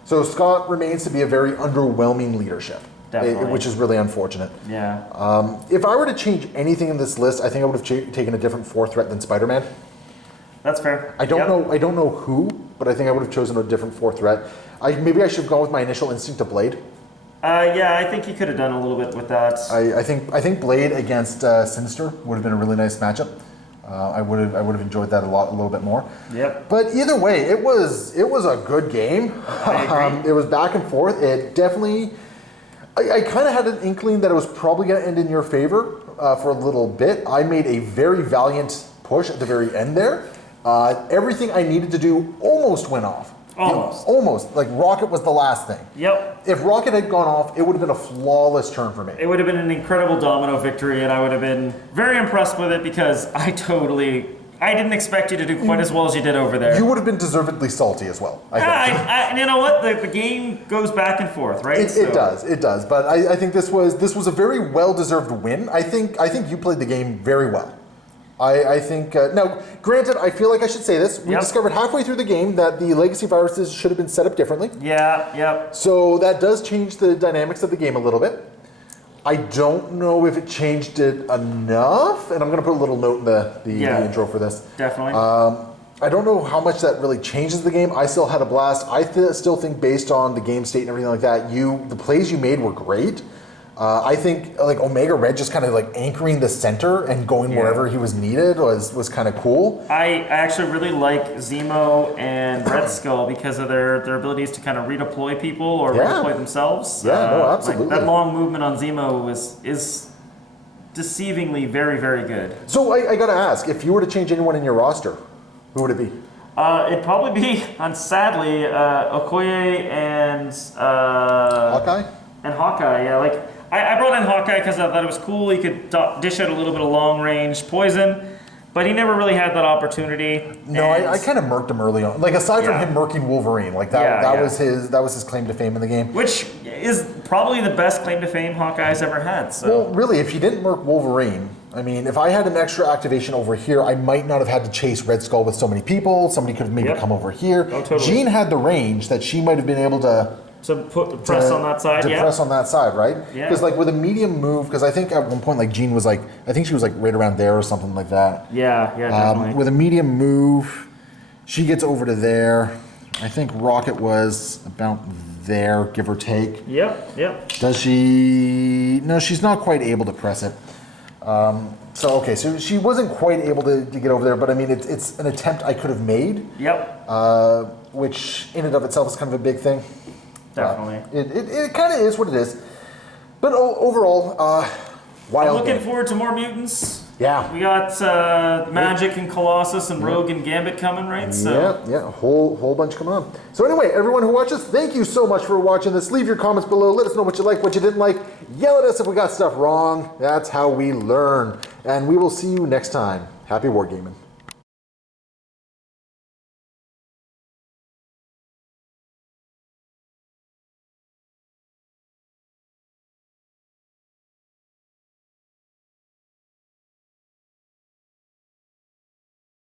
So Scott remains to be a very underwhelming leadership, which is really unfortunate. Yeah. If I were to change anything in this list, I think I would have taken a different 4th threat than Spider-Man. That's fair. I don't know. I don't know who, but I think I would have chosen a different 4th threat. Maybe I should have gone with my initial instinct of Blade. Yeah, I think you could have done a little bit with that. I think Blade against Sinister would have been a really nice matchup. I would have enjoyed that a little bit more. Yep. But either way, it was a good game. It was back and forth. It definitely. I kind of had an inkling that it was probably going to end in your favor for a little bit. I made a very valiant push at the very end there. Everything I needed to do almost went off. Almost. Like Rocket was the last thing. Yep. If Rocket had gone off, it would have been a flawless turn for me. It would have been an incredible domino victory, and I would have been very impressed with it because I didn't expect you to do quite as well as you did over there. You would have been deservedly salty as well, I think. You know what? The game goes back and forth, right? It does. But I think this was a very well-deserved win. I think you played the game very well. I think, now, granted, I feel like I should say this. We discovered halfway through the game that the legacy viruses should have been set up differently. Yeah, yep. So that does change the dynamics of the game a little bit. I don't know if it changed it enough, and I'm going to put a little note in the intro for this. Definitely. I don't know how much that really changes the game. I still had a blast. I still think based on the game state and everything like that, the plays you made were great. I think like Omega Red just kind of like anchoring the center and going wherever he was needed was kind of cool. I actually really like Zemo and Red Skull because of their abilities to kind of redeploy people or redeploy themselves. Yeah, no, absolutely. Like that long movement on Zemo is deceivingly very, very good. So I got to ask, if you were to change anyone in your roster, who would it be? It'd probably be, sadly, Okoye and Hawkeye? And Hawkeye, yeah. Like I brought in Hawkeye because I thought it was cool. He could dish out a little bit of long range poison, but he never really had that opportunity. No, I kind of murked him early on. Like aside from him murking Wolverine, like that was his claim to fame in the game. Which is probably the best claim to fame Hawkeye's ever had. So. Well, really, if you didn't murk Wolverine, I mean, if I had an extra activation over here, I might not have had to chase Red Skull with so many people. Somebody could have maybe come over here. Oh, totally. Jean had the range that she might have been able to press on that side, press on that side, right? Yeah. Because like with a medium move, because I think at one point like Jean was like, I think she was like right around there or something like that. Yeah, definitely. With a medium move, she gets over to there. I think Rocket was about there, give or take. Yep. Does she? No, she's not quite able to press it. So she wasn't quite able to get over there, but I mean, it's an attempt I could have made. Yep. Which in and of itself is kind of a big thing. Definitely. It kind of is what it is. But overall, wild. I'm looking forward to more mutants. Yeah. We got Magic and Colossus and Rogue and Gambit coming, right? So. Yeah, a whole bunch coming on. So anyway, everyone who watches, thank you so much for watching this. Leave your comments below. Let us know what you like, what you didn't like. Yell at us if we got stuff wrong. That's how we learn. And we will see you next time. Happy wargaming.